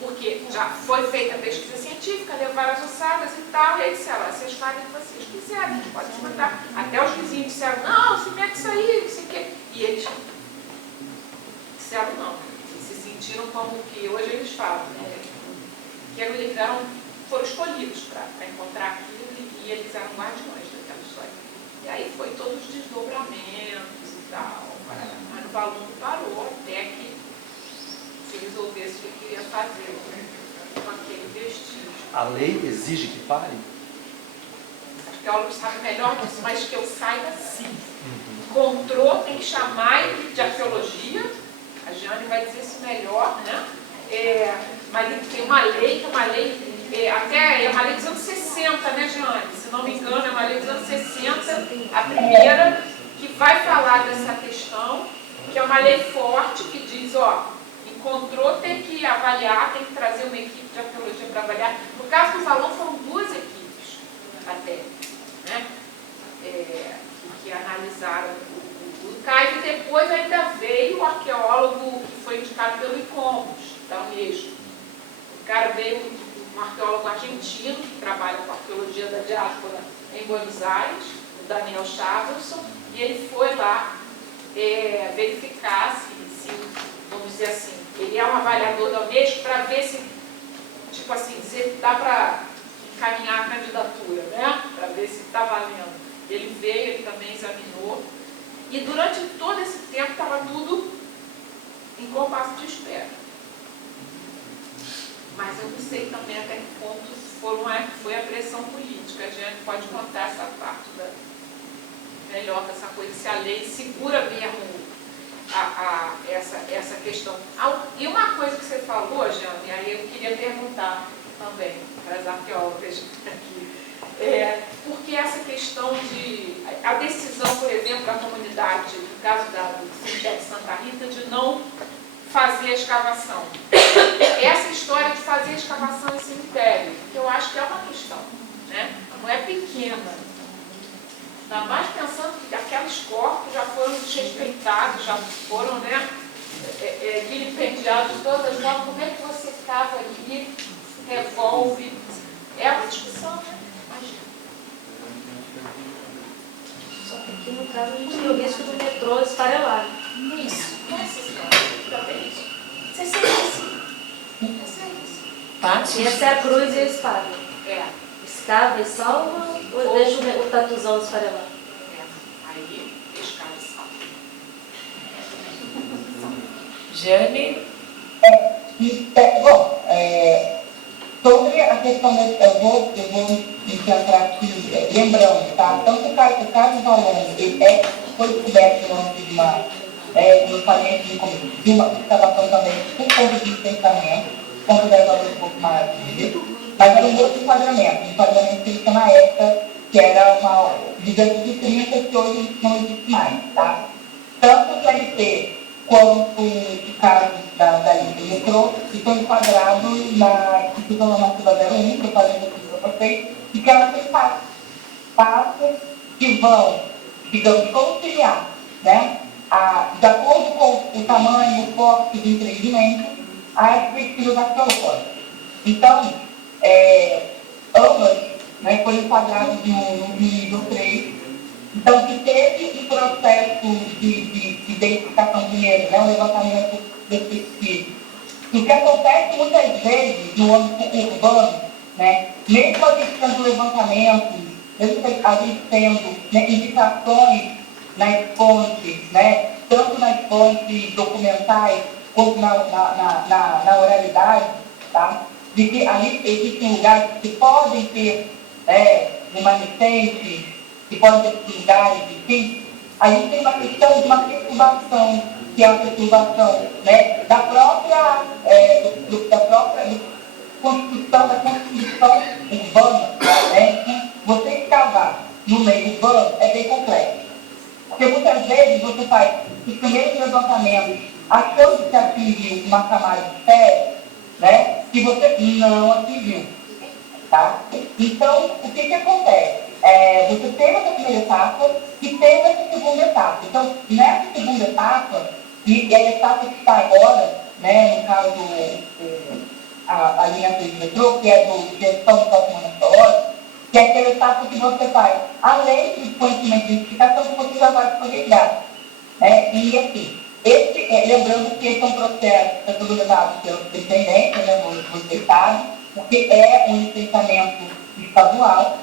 Porque porque já foi feita a pesquisa científica, levaram as ossadas e tal, e aí disseram, vocês fazem o que vocês quiserem, a gente pode desmatar. Até os vizinhos disseram, não, se mete isso aí, não sei o quê. E eles disseram não. Eles se sentiram como que hoje eles falam, né? Que eles foram escolhidos para encontrar aquilo e eles eram guardiões daquela história. E aí foi todos os desdobramentos e tal, mas o Valongo parou até que se resolvesse o que ia fazer com aquele vestígio. A lei exige que pare? Os arqueólogos sabem melhor disso, mas que eu saiba sim. Encontrou, tem que chamar de arqueologia, a Jane vai dizer isso melhor, né? Mas tem uma lei, até é uma lei dos anos 60, né, Jane? Se não me engano, é uma lei dos anos 60, a primeira, que vai falar dessa questão, que é uma lei forte, que diz, encontrou, tem que avaliar, tem que trazer uma equipe de arqueologia para avaliar. No caso do Valongo foram 2 equipes, até, né? Que analisaram o cais, e depois ainda veio o arqueólogo que foi indicado pelo ICOMOS, da Unesco. O cara veio, um arqueólogo argentino, que trabalha com a arqueologia da diáspora em Buenos Aires, o Daniel Chavelson, e ele foi lá verificar se, vamos dizer assim, ele é um avaliador da Unesco para ver se, tipo assim, dizer que dá para encaminhar a candidatura, né? Para ver se está valendo. Ele veio, ele também examinou, e durante todo esse tempo estava tudo em compasso de espera. Mas eu não sei também até que ponto foi a pressão política. A gente pode contar essa parte melhor dessa coisa, se a lei segura mesmo essa questão. E uma coisa que você falou, Jane, aí eu queria perguntar também para as arqueólogas aqui, porque essa questão de a decisão, por exemplo, da comunidade, no caso do cemitério de Santa Rita, de não fazer a escavação. Essa história de fazer a escavação em cemitério, que eu acho que é uma questão, né? Não é pequena. Ainda mais pensando que aqueles corpos já foram desrespeitados, já foram, né, vilipendiados de todas as formas. Como é que você cava ali, revolve? É uma discussão, né? Só que aqui no caso a gente tem o risco do metrô esfarelado. Isso. Essa história. Também isso. Você sabe isso. E essa é a cruz e a espada. Escava e salva ou deixa o tatuzão esfarelar? Aí, escava e salva. Jane? Bom, sobre a questão eu vou me centrar aqui, lembrando, tá? Então, o caso Valongo, ele foi descoberto no âmbito de um falhamento de uma escavação também por conta de licenciamento, considerado um pouco mais mas era um outro enquadramento que ele tinha na época, que era uma digamos de 30, que hoje não existe mais, tá? Tanto o CLT quanto o caso da linha do metrô estão enquadrados na Instituição Normativa 01, que eu falei para vocês, e que elas têm passos que vão, digamos, conciliar, né? De acordo com o tamanho, o porte do empreendimento, as pesquisas arqueológicas. Então, ambas, né, foram enquadradas no nível 3. Então, que teve um processo de identificação primeiro, né, um levantamento específico. O que acontece muitas vezes no âmbito urbano, né, mesmo a gente tendo levantamentos, mesmo a gente tendo, né, indicações nas fontes, né, tanto nas fontes documentais quanto na oralidade, tá? De que ali existem lugares que podem ter remanescentes, que podem ter lugares, enfim, a gente tem uma questão de uma perturbação, que é a perturbação, né, da própria construção urbana, né? Você escavar no meio urbano é bem complexo. Porque muitas vezes você faz os primeiros levantamentos achando que atingiu uma camada de ferro, né, que você não atingiu. Tá? Então, o que acontece? Você teve essa primeira etapa e teve essa segunda etapa. Então, nessa segunda etapa, e a etapa que está agora, né, no caso a linha do metrô, que é do gestão do patrimônio arqueológico, que é aquele passo que você faz, além do conhecimento de identificação, que você já vai aproveitar. Né? E assim, lembrando que esse é um processo que está tudo levado pelo pretendente, né, no Estado, porque é um licenciamento estadual.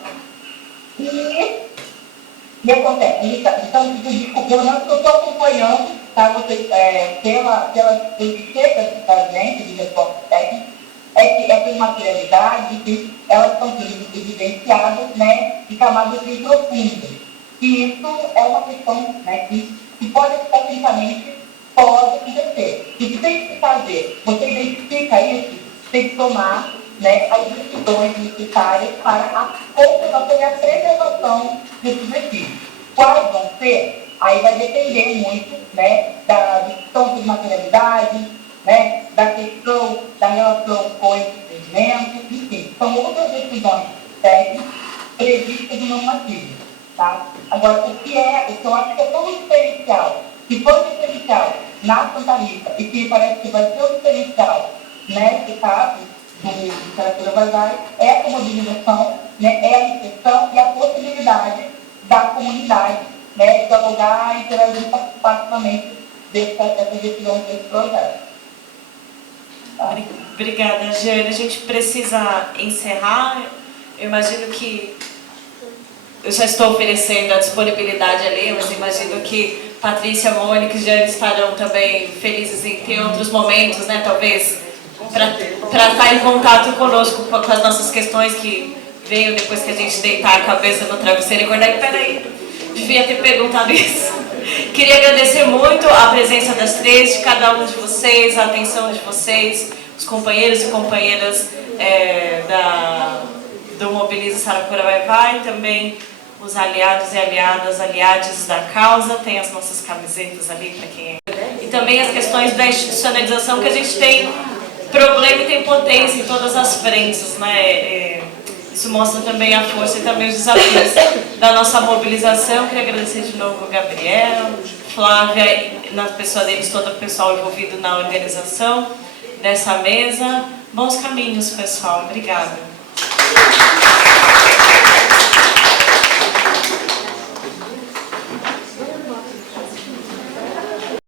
E acontece, então, desculpa, eu não estou acompanhando, tá, vocês, pela chega da gente, de resposta técnica, é que essas materialidades, que elas estão sendo evidenciadas, né, de camadas bem profundas. E isso é uma questão, né, que pode, tecnicamente, pode acontecer. E o que tem que fazer? Você identifica isso, tem que tomar, né, as decisões necessárias para a conservação e a preservação desses vestígios. Quais vão ser? Aí vai depender muito, né, da discussão de materialidade, né, da questão da relação com esse segmento, enfim, são outras decisões técnicas previstas no normativo. Tá? Agora, o que eu acho que é todo diferencial, que foi um diferencial na Santa Rita e que parece que vai ser um diferencial nesse caso do literatura Vazai, é a mobilização, né, é a inserção e a possibilidade da comunidade, né, de dialogar e interagir participativamente dessa decisão desse projeto. Tá? Obrigada, Jane. A gente precisa encerrar. Eu imagino que eu já estou oferecendo a disponibilidade ali, mas imagino que Patrícia, Mônica e Jane estarão também felizes em ter outros momentos, né, talvez, para estar em contato conosco com as nossas questões que veio depois que a gente deitar a cabeça no travesseiro e acordar. E peraí, devia ter perguntado isso. Queria agradecer muito a presença das três, de cada um de vocês, a atenção de vocês, os companheiros e companheiras do Mobiliza Saracura Vai, também os aliados e aliades da causa, tem as nossas camisetas ali para quem e também as questões da institucionalização, que a gente tem problema e tem potência em todas as frentes, né? Isso mostra também a força e também os desafios da nossa mobilização. Queria agradecer de novo o Gabriel, Flávia, na pessoa deles, todo o pessoal envolvido na organização dessa mesa. Bons caminhos, pessoal. Obrigada.